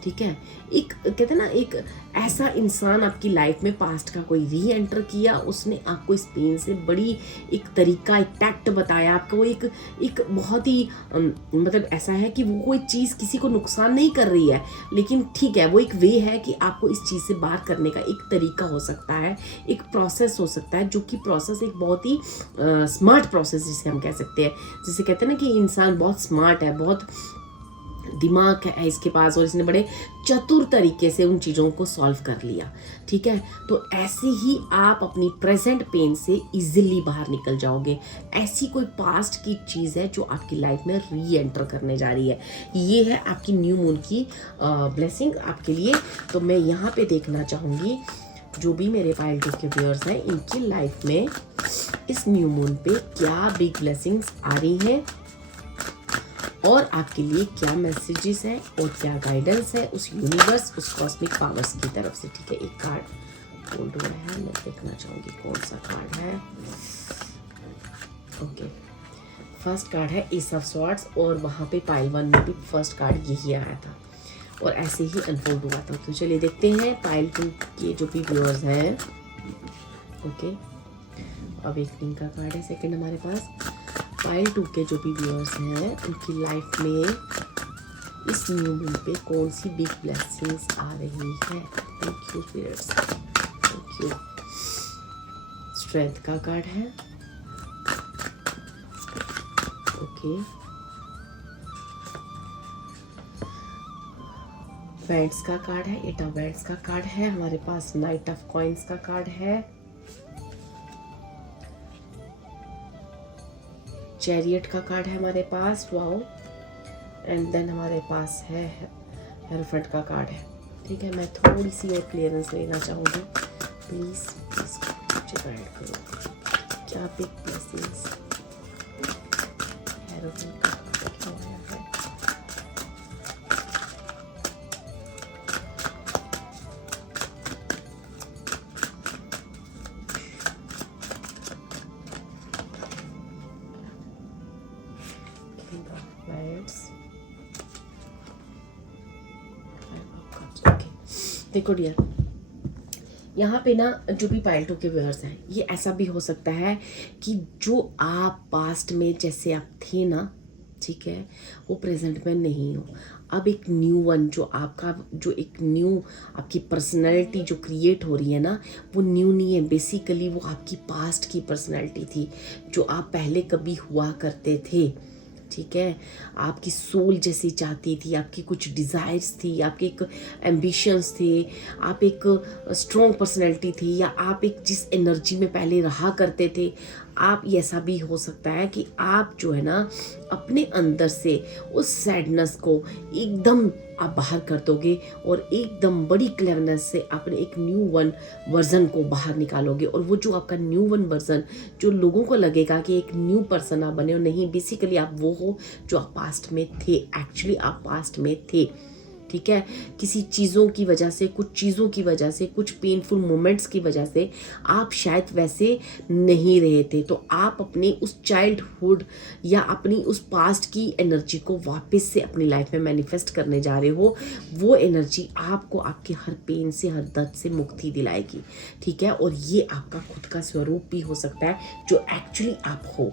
ठीक है, एक कहते हैं ना, एक ऐसा इंसान आपकी लाइफ में पास्ट का कोई री एंटर किया, उसने आपको इस पेन से बड़ी एक तरीका, एक टैक्ट बताया आपको, एक बहुत ही मतलब ऐसा है कि वो कोई चीज़ किसी को नुकसान नहीं कर रही है, लेकिन ठीक है वो एक वे है कि आपको इस चीज़ से बाहर करने का एक तरीका हो सकता है, एक प्रोसेस हो सकता है, जो कि प्रोसेस एक बहुत ही स्मार्ट प्रोसेस जिसे हम कह सकते हैं। जिसे कहते हैं ना कि इंसान बहुत स्मार्ट है, बहुत दिमाग है इसके पास, और इसने बड़े चतुर तरीके से उन चीज़ों को सॉल्व कर लिया। ठीक है, तो ऐसे ही आप अपनी प्रेजेंट पेन से इजीली बाहर निकल जाओगे। ऐसी कोई पास्ट की चीज़ है जो आपकी लाइफ में री एंटर करने जा रही है। ये है आपकी न्यू मून की ब्लेसिंग आपके लिए। तो मैं यहाँ पे देखना चाहूँगी जो भी मेरे पाइल टू के व्यूअर्स हैं, इनकी लाइफ में इस न्यू मून पे क्या बिग ब्लेसिंग्स आ रही हैं और आपके लिए क्या मैसेजेस हैं और क्या गाइडेंस है उस यूनिवर्स, उस कॉस्मिक पावर्स की तरफ से। ठीक है, एक कार्ड होल्ड हुआ है, मैं देखना चाहूँगी कौन सा कार्ड है। ओके, फर्स्ट कार्ड है एस ऑफ स्वॉर्ड्स, और वहाँ पे पाइल 1 में भी फर्स्ट कार्ड यही आया था और ऐसे ही अनफोल्ड हुआ था। तो चलिए देखते हैं पाइल 2 के जो भी व्यूअर्स हैं। ओके, अवेकनिंग का कार्ड है सेकंड हमारे पास। पाइल 2 के जो भी व्यूअर्स हैं उनकी लाइफ में इस न्यू मून पे कौन सी बिग ब्लेसिंग्स आ रही है। Thank you spirits, thank you. Strength का कार्ड है। ओके, वैंड्स का कार्ड है, 8 ऑफ वैंड्स का कार्ड है हमारे पास। नाइट ऑफ कॉइन्स का कार्ड है। चैरियट का कार्ड है हमारे पास, वाओ। एंड देन हमारे पास है हेरोफेंट का कार्ड है। ठीक है, मैं थोड़ी सी और क्लियरेंस लेना चाहूँगी, प्लीज़ प्लीज़ मुझे गाइड करो। क्या बिग ब्लेसिंग्स हेरोफेंट का कार्ड क्या है। देखो डियर, यहाँ पे ना जो भी पाइल 2 के व्यूअर्स हैं, ये ऐसा भी हो सकता है कि जो आप पास्ट में जैसे आप थे ना, ठीक है, वो प्रेजेंट में नहीं हो। अब एक न्यू वन जो आपका, जो एक न्यू आपकी पर्सनैलिटी जो क्रिएट हो रही है ना, वो न्यू नहीं है, बेसिकली वो आपकी पास्ट की पर्सनैलिटी थी जो आप पहले कभी हुआ करते थे। ठीक है, आपकी सोल जैसी चाहती थी, आपकी कुछ डिज़ायर्स थी, आपके एक एम्बिशंस थे, आप एक स्ट्रॉन्ग पर्सनैलिटी थी, या आप एक जिस एनर्जी में पहले रहा करते थे, आप ये ऐसा भी हो सकता है कि आप जो है ना अपने अंदर से उस सैडनेस को एकदम आप बाहर कर दोगे और एकदम बड़ी क्लेवरनेस से अपने एक न्यू वन वर्जन को बाहर निकालोगे। और वो जो आपका न्यू वन वर्जन, जो लोगों को लगेगा कि एक न्यू पर्सन आप बने हो, नहीं, बेसिकली आप वो हो जो आप पास्ट में थे। एक्चुअली आप पास्ट में थे। ठीक है, किसी चीज़ों की वजह से, कुछ चीज़ों की वजह से, कुछ पेनफुल मोमेंट्स की वजह से आप शायद वैसे नहीं रहे थे। तो आप अपनी उस चाइल्डहुड या अपनी उस पास्ट की एनर्जी को वापस से अपनी लाइफ में मैनिफेस्ट करने जा रहे हो। वो एनर्जी आपको आपके हर पेन से, हर दर्द से मुक्ति दिलाएगी। ठीक है, और ये आपका खुद का स्वरूप भी हो सकता है जो एक्चुअली आप हो।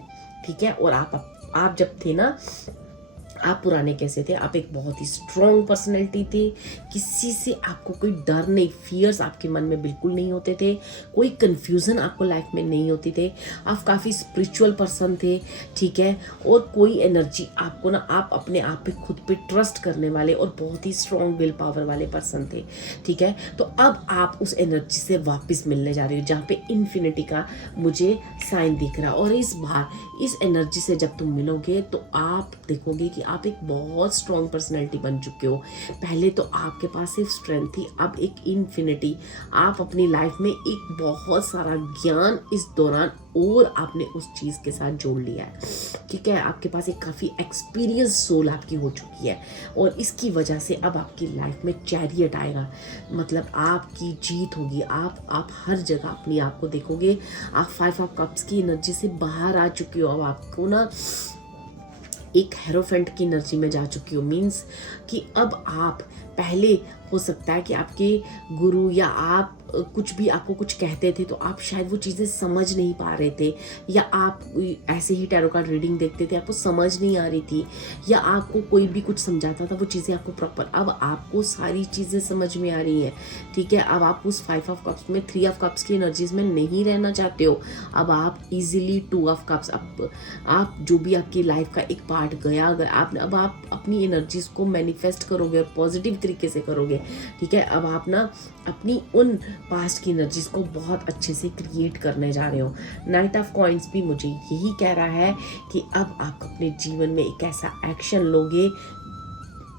ठीक है, और आप जब थे ना, आप पुराने कैसे थे, आप एक बहुत ही स्ट्रॉन्ग पर्सनैलिटी थे, किसी से आपको कोई डर नहीं, फियर्स आपके मन में बिल्कुल नहीं होते थे, कोई कंफ्यूजन आपको लाइफ में नहीं होती थे, आप काफ़ी स्पिरिचुअल पर्सन थे। ठीक है, और कोई एनर्जी आपको ना, आप अपने आप पे खुद पे ट्रस्ट करने वाले और बहुत ही स्ट्रॉन्ग विल पावर वाले पर्सन थे। ठीक है, तो अब आप उस एनर्जी से वापस मिलने जा रहे हो जहाँ पे इन्फिनिटी का मुझे साइन दिख रहा है। और इस बार इस एनर्जी से जब तुम मिलोगे तो आप देखोगे कि आप एक बहुत स्ट्रॉन्ग पर्सनैलिटी बन चुके हो। पहले तो आपके पास सिर्फ स्ट्रेंथ थी, अब एक इन्फिनिटी। आप अपनी लाइफ में एक बहुत सारा ज्ञान इस दौरान और आपने उस चीज़ के साथ जोड़ लिया है, ठीक है। आपके पास एक काफ़ी एक्सपीरियंस सोल आपकी हो चुकी है और इसकी वजह से अब आपकी लाइफ में चैरियट आएगा, मतलब आपकी जीत होगी। आप हर जगह अपनी आप को देखोगे। आप 5 ऑफ कप्स की एनर्जी से बाहर आ चुके हो। अब आपको ना एक हेरोफेंट की एनर्जी में जा चुकी हो, मीन्स कि अब आप पहले हो सकता है कि आपके गुरु या आप कुछ भी आपको कुछ कहते थे तो आप शायद वो चीज़ें समझ नहीं पा रहे थे, या आप ऐसे ही टैरो कार्ड रीडिंग देखते थे, आपको समझ नहीं आ रही थी, या आपको कोई भी कुछ समझाता था वो चीज़ें आपको प्रॉपर, अब आपको सारी चीज़ें समझ में आ रही हैं, ठीक है। अब आप उस 5 ऑफ कप्स में 3 ऑफ कप्स की एनर्जीज में नहीं रहना चाहते हो। अब आप इजीली 2 ऑफ कप्स, आप जो भी आपकी लाइफ का एक पार्ट गया अब आप अपनी एनर्जीज को मैनिफेस्ट करोगे और पॉजिटिव तरीके से करोगे, ठीक है। अब आप ना अपनी उन पास्ट की एनर्जीज को बहुत अच्छे से क्रिएट करने जा रहे हो। नाइट ऑफ कॉइंस भी मुझे यही कह रहा है कि अब आप अपने जीवन में एक ऐसा एक्शन लोगे,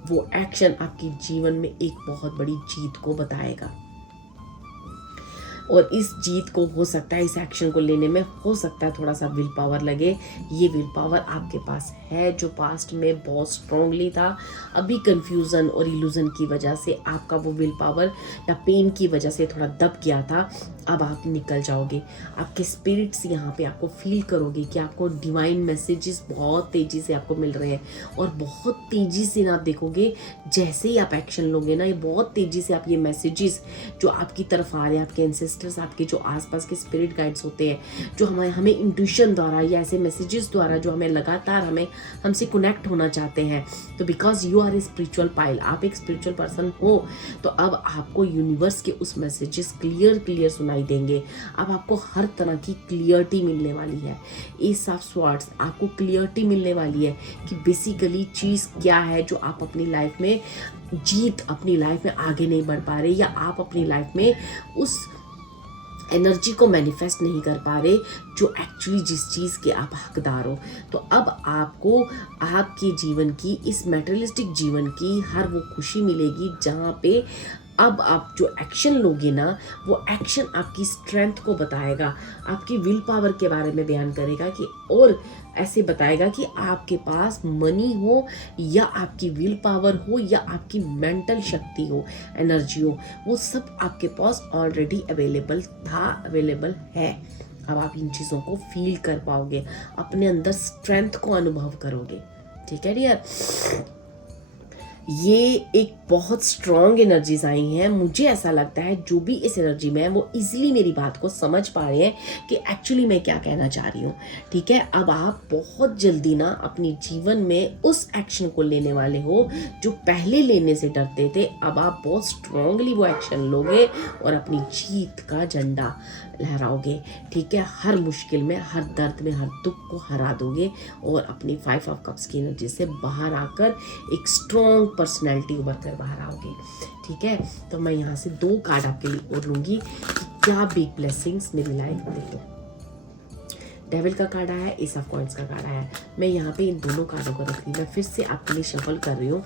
वो एक्शन आपके जीवन में एक बहुत बड़ी जीत को बताएगा। और इस जीत को हो सकता है, इस एक्शन को लेने में हो सकता है थोड़ा सा विल पावर लगे। ये विल पावर आपके पास है जो पास्ट में बहुत स्ट्रांगली था। अभी कंफ्यूजन और इल्यूजन की वजह से आपका वो विल पावर या पेन की वजह से थोड़ा दब गया था। अब आप निकल जाओगे। आपके स्पिरिट्स यहाँ पे आपको फील करोगे कि आपको डिवाइन मैसेजेस बहुत तेज़ी से आपको मिल रहे हैं, और बहुत तेज़ी से ना आप देखोगे जैसे ही आप एक्शन लोगे ना, ये बहुत तेज़ी से आप ये मैसेजेस जो आपकी तरफ आ रहे हैं, आपके एंसेस्टर्स, आपके जो आसपास के स्पिरिट गाइड्स होते हैं, जो हमें इंट्यूशन द्वारा या ऐसे मैसेजेस द्वारा जो हमें लगातार हमसे कनेक्ट होना चाहते हैं, तो because you are a spiritual pile, आप एक स्पिरिचुअल पर्सन हो, तो अब आपको यूनिवर्स के उस मैसेजेस क्लियर सुनाई देंगे। अब आपको हर तरह की क्लियरिटी मिलने वाली है। एस ऑफ स्वॉर्ड्स, आपको क्लियरिटी मिलने वाली है कि बेसिकली चीज़ क्या है जो आप अपनी लाइफ में अपनी लाइफ में आगे नहीं बढ़ पा रहे, या आप अपनी लाइफ में उस एनर्जी को मैनिफेस्ट नहीं कर पा रहे जो एक्चुअली जिस चीज़ के आप हकदार हो। तो अब आपको आपके जीवन की, इस मटेरियलिस्टिक जीवन की हर वो खुशी मिलेगी जहाँ पे अब आप जो एक्शन लोगे ना, वो एक्शन आपकी स्ट्रेंथ को बताएगा, आपकी विल पावर के बारे में बयान करेगा कि, और ऐसे बताएगा कि आपके पास मनी हो या आपकी विल पावर हो या आपकी मेंटल शक्ति हो, एनर्जी हो, वो सब आपके पास ऑलरेडी अवेलेबल है। अब आप इन चीज़ों को फील कर पाओगे, अपने अंदर स्ट्रेंथ को अनुभव करोगे, ठीक है डियर। ये एक बहुत स्ट्रॉन्ग एनर्जीज आई हैं। मुझे ऐसा लगता है जो भी इस एनर्जी में है वो इजीली मेरी बात को समझ पा रहे हैं कि एक्चुअली मैं क्या कहना चाह रही हूँ, ठीक है। अब आप बहुत जल्दी ना अपने जीवन में उस एक्शन को लेने वाले हो जो पहले लेने से डरते थे। अब आप बहुत स्ट्रांगली वो एक्शन लोगे और अपनी जीत का झंडा लहराओगे, ठीक है। हर मुश्किल में, हर दर्द में, हर दुख को हरा दोगे और अपनी 5 ऑफ कप्स की एनर्जी से बाहर आकर एक स्ट्रॉन्ग पर्सनैलिटी उभर कर बाहर आओगे, ठीक है। तो मैं यहाँ से 2 कार्ड आपके लिए और लूँगी कि क्या बिग ब्लेसिंग्स मेरी लाइफ में। देखो, डेविल का कार्ड आया है, एस ऑफ कॉइंस का कार्ड आया है। मैं यहाँ पे इन दोनों कार्डों को रख रही हूँ। मैं फिर से आपके लिए शफल कर रही हूँ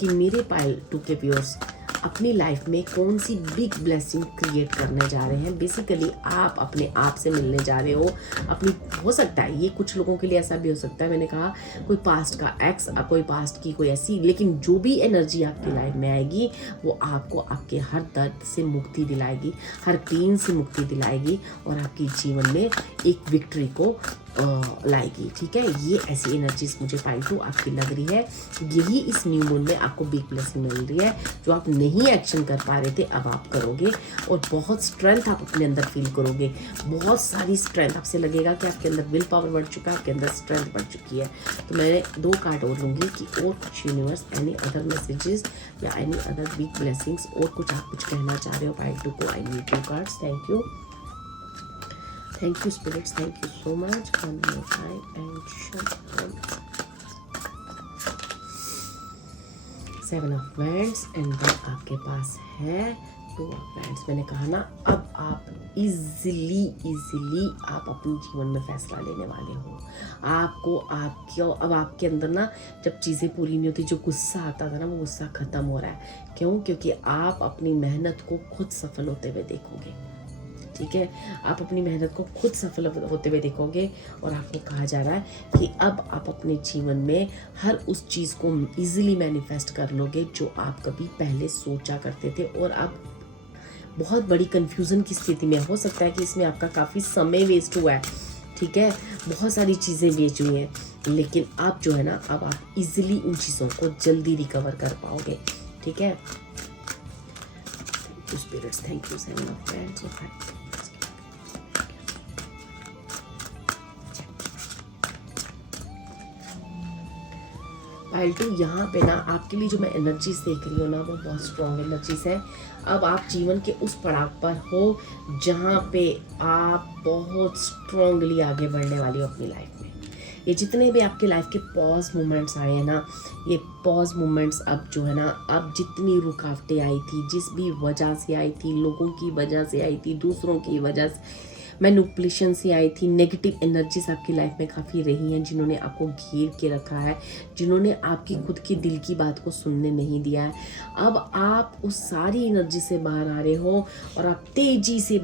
कि मेरे पाइल 2K व्यूअर्स अपनी लाइफ में कौन सी बिग ब्लेसिंग क्रिएट करने जा रहे हैं। बेसिकली आप अपने आप से मिलने जा रहे हो अपनी, हो सकता है ये कुछ लोगों के लिए ऐसा भी हो सकता है, मैंने कहा कोई पास्ट का एक्स, कोई पास्ट की कोई ऐसी, लेकिन जो भी एनर्जी आपकी लाइफ में आएगी वो आपको आपके हर दर्द से मुक्ति दिलाएगी, हर पेन से मुक्ति दिलाएगी और आपके जीवन में एक विक्ट्री को लाएगी, ठीक है। ये ऐसी एनर्जीज मुझे पाई टू आपकी लग रही है। यही इस न्यू मून में आपको बिग ब्लेसिंग मिल रही है। जो आप नहीं एक्शन कर पा रहे थे अब आप करोगे और बहुत स्ट्रेंथ आप अपने अंदर फील करोगे, बहुत सारी स्ट्रेंथ। आपसे लगेगा कि आपके अंदर विल पावर बढ़ चुका है, आपके अंदर स्ट्रेंथ बढ़ चुकी है। तो मैं 2 कार्ड और लूँगी कि और कुछ यूनिवर्स, एनी अदर मैसेजेस या एनी अदर बिग ब्लेसिंग्स, और कुछ आप कुछ कहना चाह रहे हो पाई टू को। आई need 2 cards. Thank you spirits, thank you so much. One more time and shut up. 7 of Wands and then आपके पास है 2 of Wands। मैंने कहा ना अब आप इजीली आप अपने जीवन में फैसला लेने वाले हो। आपको अब आपके अंदर ना जब चीज़ें पूरी नहीं होती, जो गुस्सा आता था ना, वो गुस्सा ख़त्म हो रहा है। क्यों? क्योंकि आप अपनी मेहनत को खुद सफल होते हुए देखोगे। ठीक है, आप अपनी मेहनत को खुद सफल होते हुए देखोगे और आपको कहा जा रहा है कि अब आप अपने जीवन में हर उस चीज़ को इजीली मैनिफेस्ट कर लोगे जो आप कभी पहले सोचा करते थे। और आप बहुत बड़ी कंफ्यूजन की स्थिति में, हो सकता है कि इसमें आपका काफ़ी समय वेस्ट हुआ है, ठीक है, बहुत सारी चीज़ें वेस्ट हुई हैं, लेकिन आप जो है ना, अब आप इजीली उन चीज़ों को जल्दी रिकवर कर पाओगे। ठीक है, spirits, thank you seven of friends. Pile 2, यहाँ पे ना आपके लिए जो मैं एनर्जीज देख रही हूँ ना, वो बहुत स्ट्रॉन्ग एनर्जीज है। अब आप जीवन के उस पड़ाव पर हो जहाँ पे आप बहुत स्ट्रांगली आगे बढ़ने वाली हो अपनी लाइफ में। ये जितने भी आपके लाइफ के पॉज मोमेंट्स आए हैं ना, ये पॉज मोमेंट्स अब जो है ना, अब जितनी रुकावटें आई थी, जिस भी वजह से आई थी, लोगों की वजह से आई थी, दूसरों की वजह से, मैनिपुलेशन से आई थी, नेगेटिव एनर्जीज आपकी लाइफ में काफ़ी रही हैं, जिन्होंने आपको घेर के रखा है, जिन्होंने आपकी खुद की दिल की बात को सुनने नहीं दिया है। अब आप उस सारी एनर्जी से बाहर आ रहे हो और आप तेजी से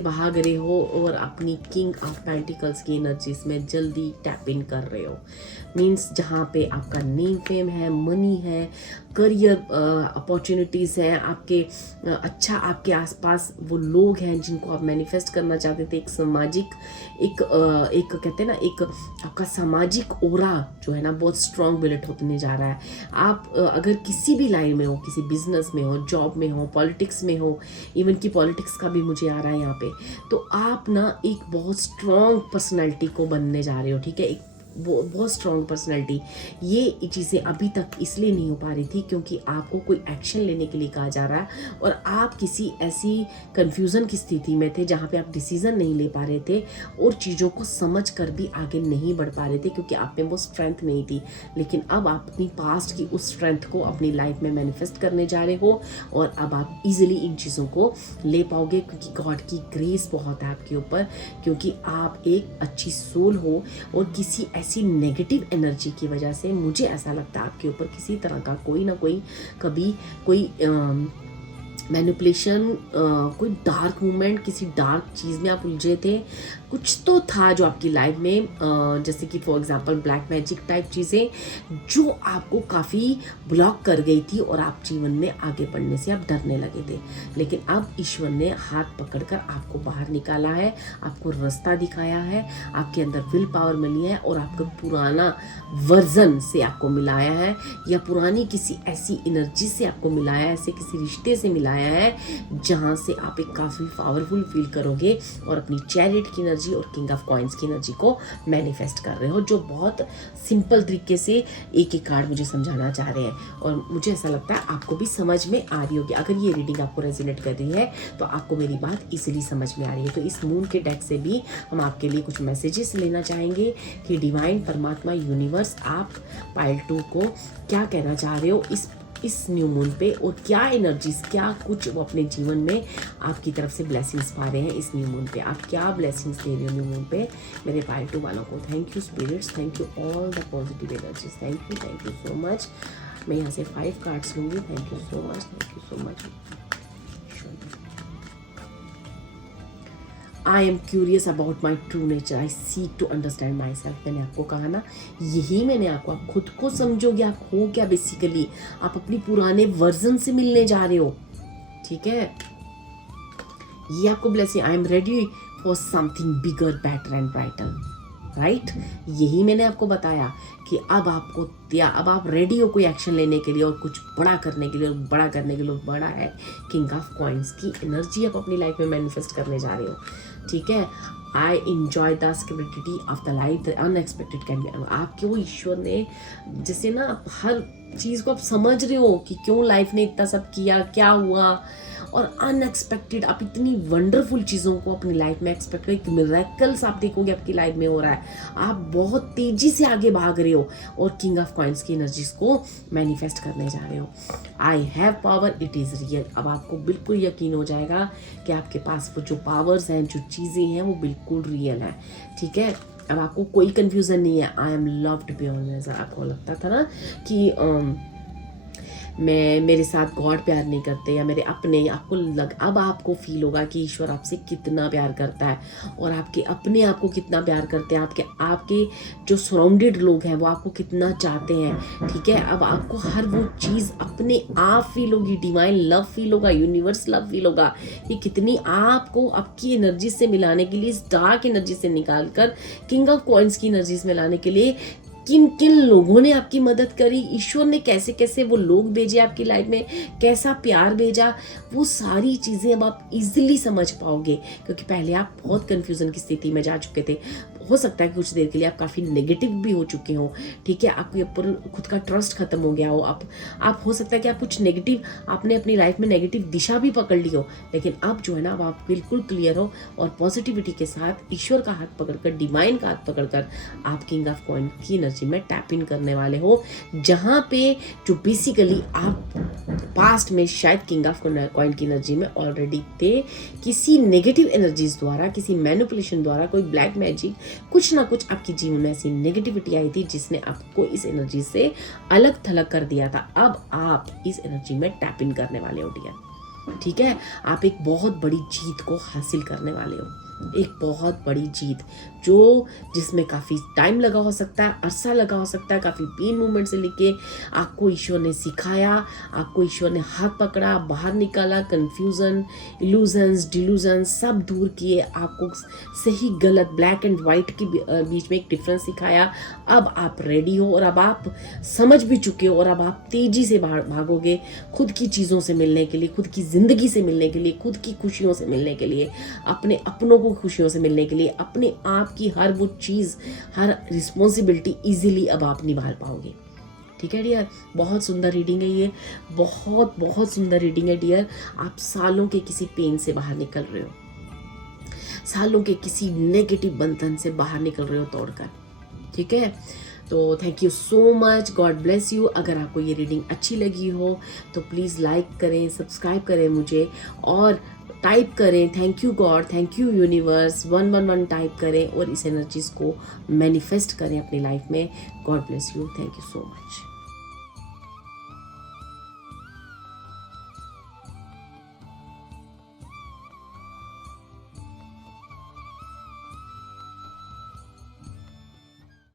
भाग रहे हो और अपनी किंग ऑफ पेंटिकल्स की एनर्जीज में जल्दी टैप इन कर रहे हो। मीन्स जहाँ पे आपका नेम फेम है, मनी है, करियर अपॉर्चुनिटीज़ हैं, आपके आपके आसपास वो लोग हैं जिनको आप मैनिफेस्ट करना चाहते थे। एक सामाजिक एक कहते हैं ना, एक आपका सामाजिक ओरा जो है ना, बहुत स्ट्रॉन्ग बिल्ड होने जा रहा है। आप अगर किसी भी लाइन में हो, किसी बिजनेस में हो, जॉब में हो, पॉलिटिक्स में हो, इवन की पॉलिटिक्स का भी मुझे आ रहा है यहाँ पे, तो आप ना एक बहुत स्ट्रॉन्ग पर्सनैलिटी को बनने जा रहे हो। ठीक है, एक वो बहुत स्ट्रॉन्ग पर्सनैलिटी। ये चीज़ें अभी तक इसलिए नहीं हो पा रही थी क्योंकि आपको कोई एक्शन लेने के लिए कहा जा रहा है और आप किसी ऐसी कंफ्यूजन की स्थिति में थे जहाँ पे आप डिसीजन नहीं ले पा रहे थे और चीज़ों को समझ कर भी आगे नहीं बढ़ पा रहे थे क्योंकि आप में वो स्ट्रेंथ नहीं थी। लेकिन अब आप अपनी पास्ट की उस स्ट्रेंथ को अपनी लाइफ में मैनिफेस्ट करने जा रहे हो और अब आप इजीली इन चीज़ों को ले पाओगे क्योंकि गॉड की ग्रेस बहुत है आपके ऊपर, क्योंकि आप एक अच्छी सोल हो और किसी ऐसी नेगेटिव एनर्जी की वजह से मुझे ऐसा लगता है आपके ऊपर किसी तरह का कोई ना कोई कभी कोई मैनिपुलेशन, कोई डार्क मूवमेंट, किसी डार्क चीज़ में आप उलझे थे। कुछ तो था जो आपकी लाइफ में जैसे कि for example black magic type चीज़ें जो आपको काफ़ी ब्लॉक कर गई थी और आप जीवन में आगे बढ़ने से आप डरने लगे थे। लेकिन अब ईश्वर ने हाथ पकड़कर आपको बाहर निकाला है, आपको रास्ता दिखाया है, आपके अंदर विल पावर मिली है और आपका पुराना वर्जन से आपको मिलाया है या पुरानी किसी ऐसी एनर्जी से आपको मिलाया है, ऐसे किसी रिश्ते से मिलाया है जहां से आप एक काफ़ी पावरफुल फील करोगे और अपनी चैरिट की एनर्जी और किंग ऑफ कॉइंस की एनर्जी को मैनिफेस्ट कर रहे हो, जो बहुत सिंपल तरीके से एक एक कार्ड मुझे समझाना चाह रहे हैं और मुझे ऐसा लगता है आपको भी समझ में आ रही होगी। अगर ये रीडिंग आपको रेजोनेट कर रही है तो आपको मेरी बात इजीली समझ में आ रही है। तो इस मून के डेक से भी हम आपके लिए कुछ मैसेजेस लेना चाहेंगे कि डिवाइन परमात्मा यूनिवर्स आप पाइल 2 को क्या कहना चाह रहे हो इस न्यू मून पे और क्या एनर्जीज, क्या कुछ वो अपने जीवन में आपकी तरफ से ब्लेसिंग्स पा रहे हैं इस न्यू मून पे। आप क्या ब्लेसिंग्स दे रहे हो न्यू मून पे मेरे पाइल 2 वालों को। Thank you spirits, thank you all the positive energies, thank you so much. मैं यहाँ से 5 कार्ड्स लूँगी। Thank you so much. I am curious about my true nature, I seek to understand myself. मैंने आपको कहा ना, यही मैंने आपको, आप खुद को समझोगे आप हो क्या। बेसिकली आप अपनी पुराने वर्जन से मिलने जा रहे हो। ठीक है, ये आपको blessing. I am ready for something bigger, better and brighter, right. यही मैंने आपको बताया कि अब आप रेडी हो कोई एक्शन लेने के लिए और कुछ बड़ा करने के लिए, और बड़ा करने के लिए बड़ा है किंग ऑफ कॉइंस की एनर्जी आप अपनी लाइफ में मैनिफेस्ट करने जा रहे हो। ठीक है, I enjoy the scalability of the life, the unexpected can be. आपके वो ईश्वर ने जैसे ना हर चीज़ को आप समझ रहे हो कि क्यों लाइफ ने इतना सब किया, क्या हुआ, और अनएक्सपेक्टेड आप इतनी वंडरफुल चीज़ों को अपनी लाइफ में एक्सपेक्ट करें, एक मिरेकल्स आप देखोगे आपकी लाइफ में हो रहा है, आप बहुत तेज़ी से आगे भाग रहे हो और किंग ऑफ कॉइंस की एनर्जीज को मैनिफेस्ट करने जा रहे हो। I have power, it is real. अब आपको बिल्कुल यकीन हो जाएगा कि आपके पास वो जो पावर्स हैं, जो चीज़ें हैं, वो बिल्कुल रियल हैं। ठीक है, अब आपको कोई कंफ्यूजन नहीं है। I am loved beyond. आपको लगता था ना कि मेरे साथ गॉड प्यार नहीं करते या मेरे अपने, अब आपको फील होगा कि ईश्वर आपसे कितना प्यार करता है और आपके अपने आप को कितना प्यार करते हैं, आपके जो सराउंडेड लोग हैं वो आपको कितना चाहते हैं। ठीक है, अब आपको हर वो चीज़ अपने आप फील होगी, डिवाइन लव फील होगा, यूनिवर्स लव फील होगा कि कितनी आपको आपकी एनर्जी से मिलाने के लिए, इस डार्क एनर्जी से निकाल कर किंग ऑफ कॉइंस की एनर्जीज में लाने के लिए किन किन लोगों ने आपकी मदद करी, ईश्वर ने कैसे कैसे वो लोग भेजे आपकी लाइफ में, कैसा प्यार भेजा, वो सारी चीज़ें अब आप इजीली समझ पाओगे। क्योंकि पहले आप बहुत कंफ्यूजन की स्थिति में जा चुके थे। हो सकता है कि कुछ देर के लिए आप काफ़ी नेगेटिव भी हो चुके हो। ठीक है, आपके ऊपर खुद का ट्रस्ट खत्म हो गया हो। आप हो सकता है कि आप कुछ नेगेटिव, आपने अपनी लाइफ में नेगेटिव दिशा भी पकड़ ली हो, लेकिन अब जो है ना, अब आप बिल्कुल क्लियर हो और पॉजिटिविटी के साथ ईश्वर का हाथ पकड़कर, डिवाइन का हाथ पकड़कर आप किंग ऑफ कॉइन की एनर्जी में टैप इन करने वाले हो, जहाँ पे जो बेसिकली आप पास्ट में शायद किंग ऑफ कॉइन की एनर्जी में ऑलरेडी थे। किसी नेगेटिव एनर्जीज द्वारा, किसी मैनिपुलेशन द्वारा, कोई ब्लैक मैजिक, कुछ ना कुछ आपके जीवन में ऐसी नेगेटिविटी आई थी जिसने आपको इस एनर्जी से अलग थलग कर दिया था। अब आप इस एनर्जी में टैप इन करने वाले हो डियर। ठीक है, आप एक बहुत बड़ी जीत को हासिल करने वाले हो, एक बहुत बड़ी जीत जिसमें काफ़ी टाइम लगा हो सकता है, अरसा लगा हो सकता है, काफ़ी पेन मोमेंट से लेके आपको ईश्वर ने सिखाया, आपको ईश्वर ने हाथ पकड़ा, बाहर निकाला, कंफ्यूजन, इल्यूजन्स, डिल्यूजन्स सब दूर किए, आपको सही गलत, ब्लैक एंड वाइट के बीच में एक डिफरेंस सिखाया। अब आप रेडी हो और अब आप समझ भी चुके हो और अब आप तेजी से भागोगे खुद की चीज़ों से मिलने के लिए, खुद की ज़िंदगी से मिलने के लिए, खुद की खुशियों से मिलने के लिए, अपने अपनों को खुशियों से मिलने के लिए, अपने आप की हर वो चीज़, हर रिस्पॉन्सिबिलिटी इजीली अब आप निभा पाओगे। ठीक है डियर, बहुत सुंदर रीडिंग है ये, बहुत बहुत सुंदर रीडिंग है डियर। आप सालों के किसी पेन से बाहर निकल रहे हो, सालों के किसी नेगेटिव बंधन से बाहर निकल रहे हो तोड़कर। ठीक है, तो thank you so much, God bless you. अगर आपको ये रीडिंग अच्छी लगी हो तो प्लीज़ लाइक करें, सब्सक्राइब करें मुझे और टाइप करें thank you God, thank you universe, 111 type करें और इस एनर्जीज को मैनिफेस्ट करें अपनी लाइफ में। God bless you, thank you so much.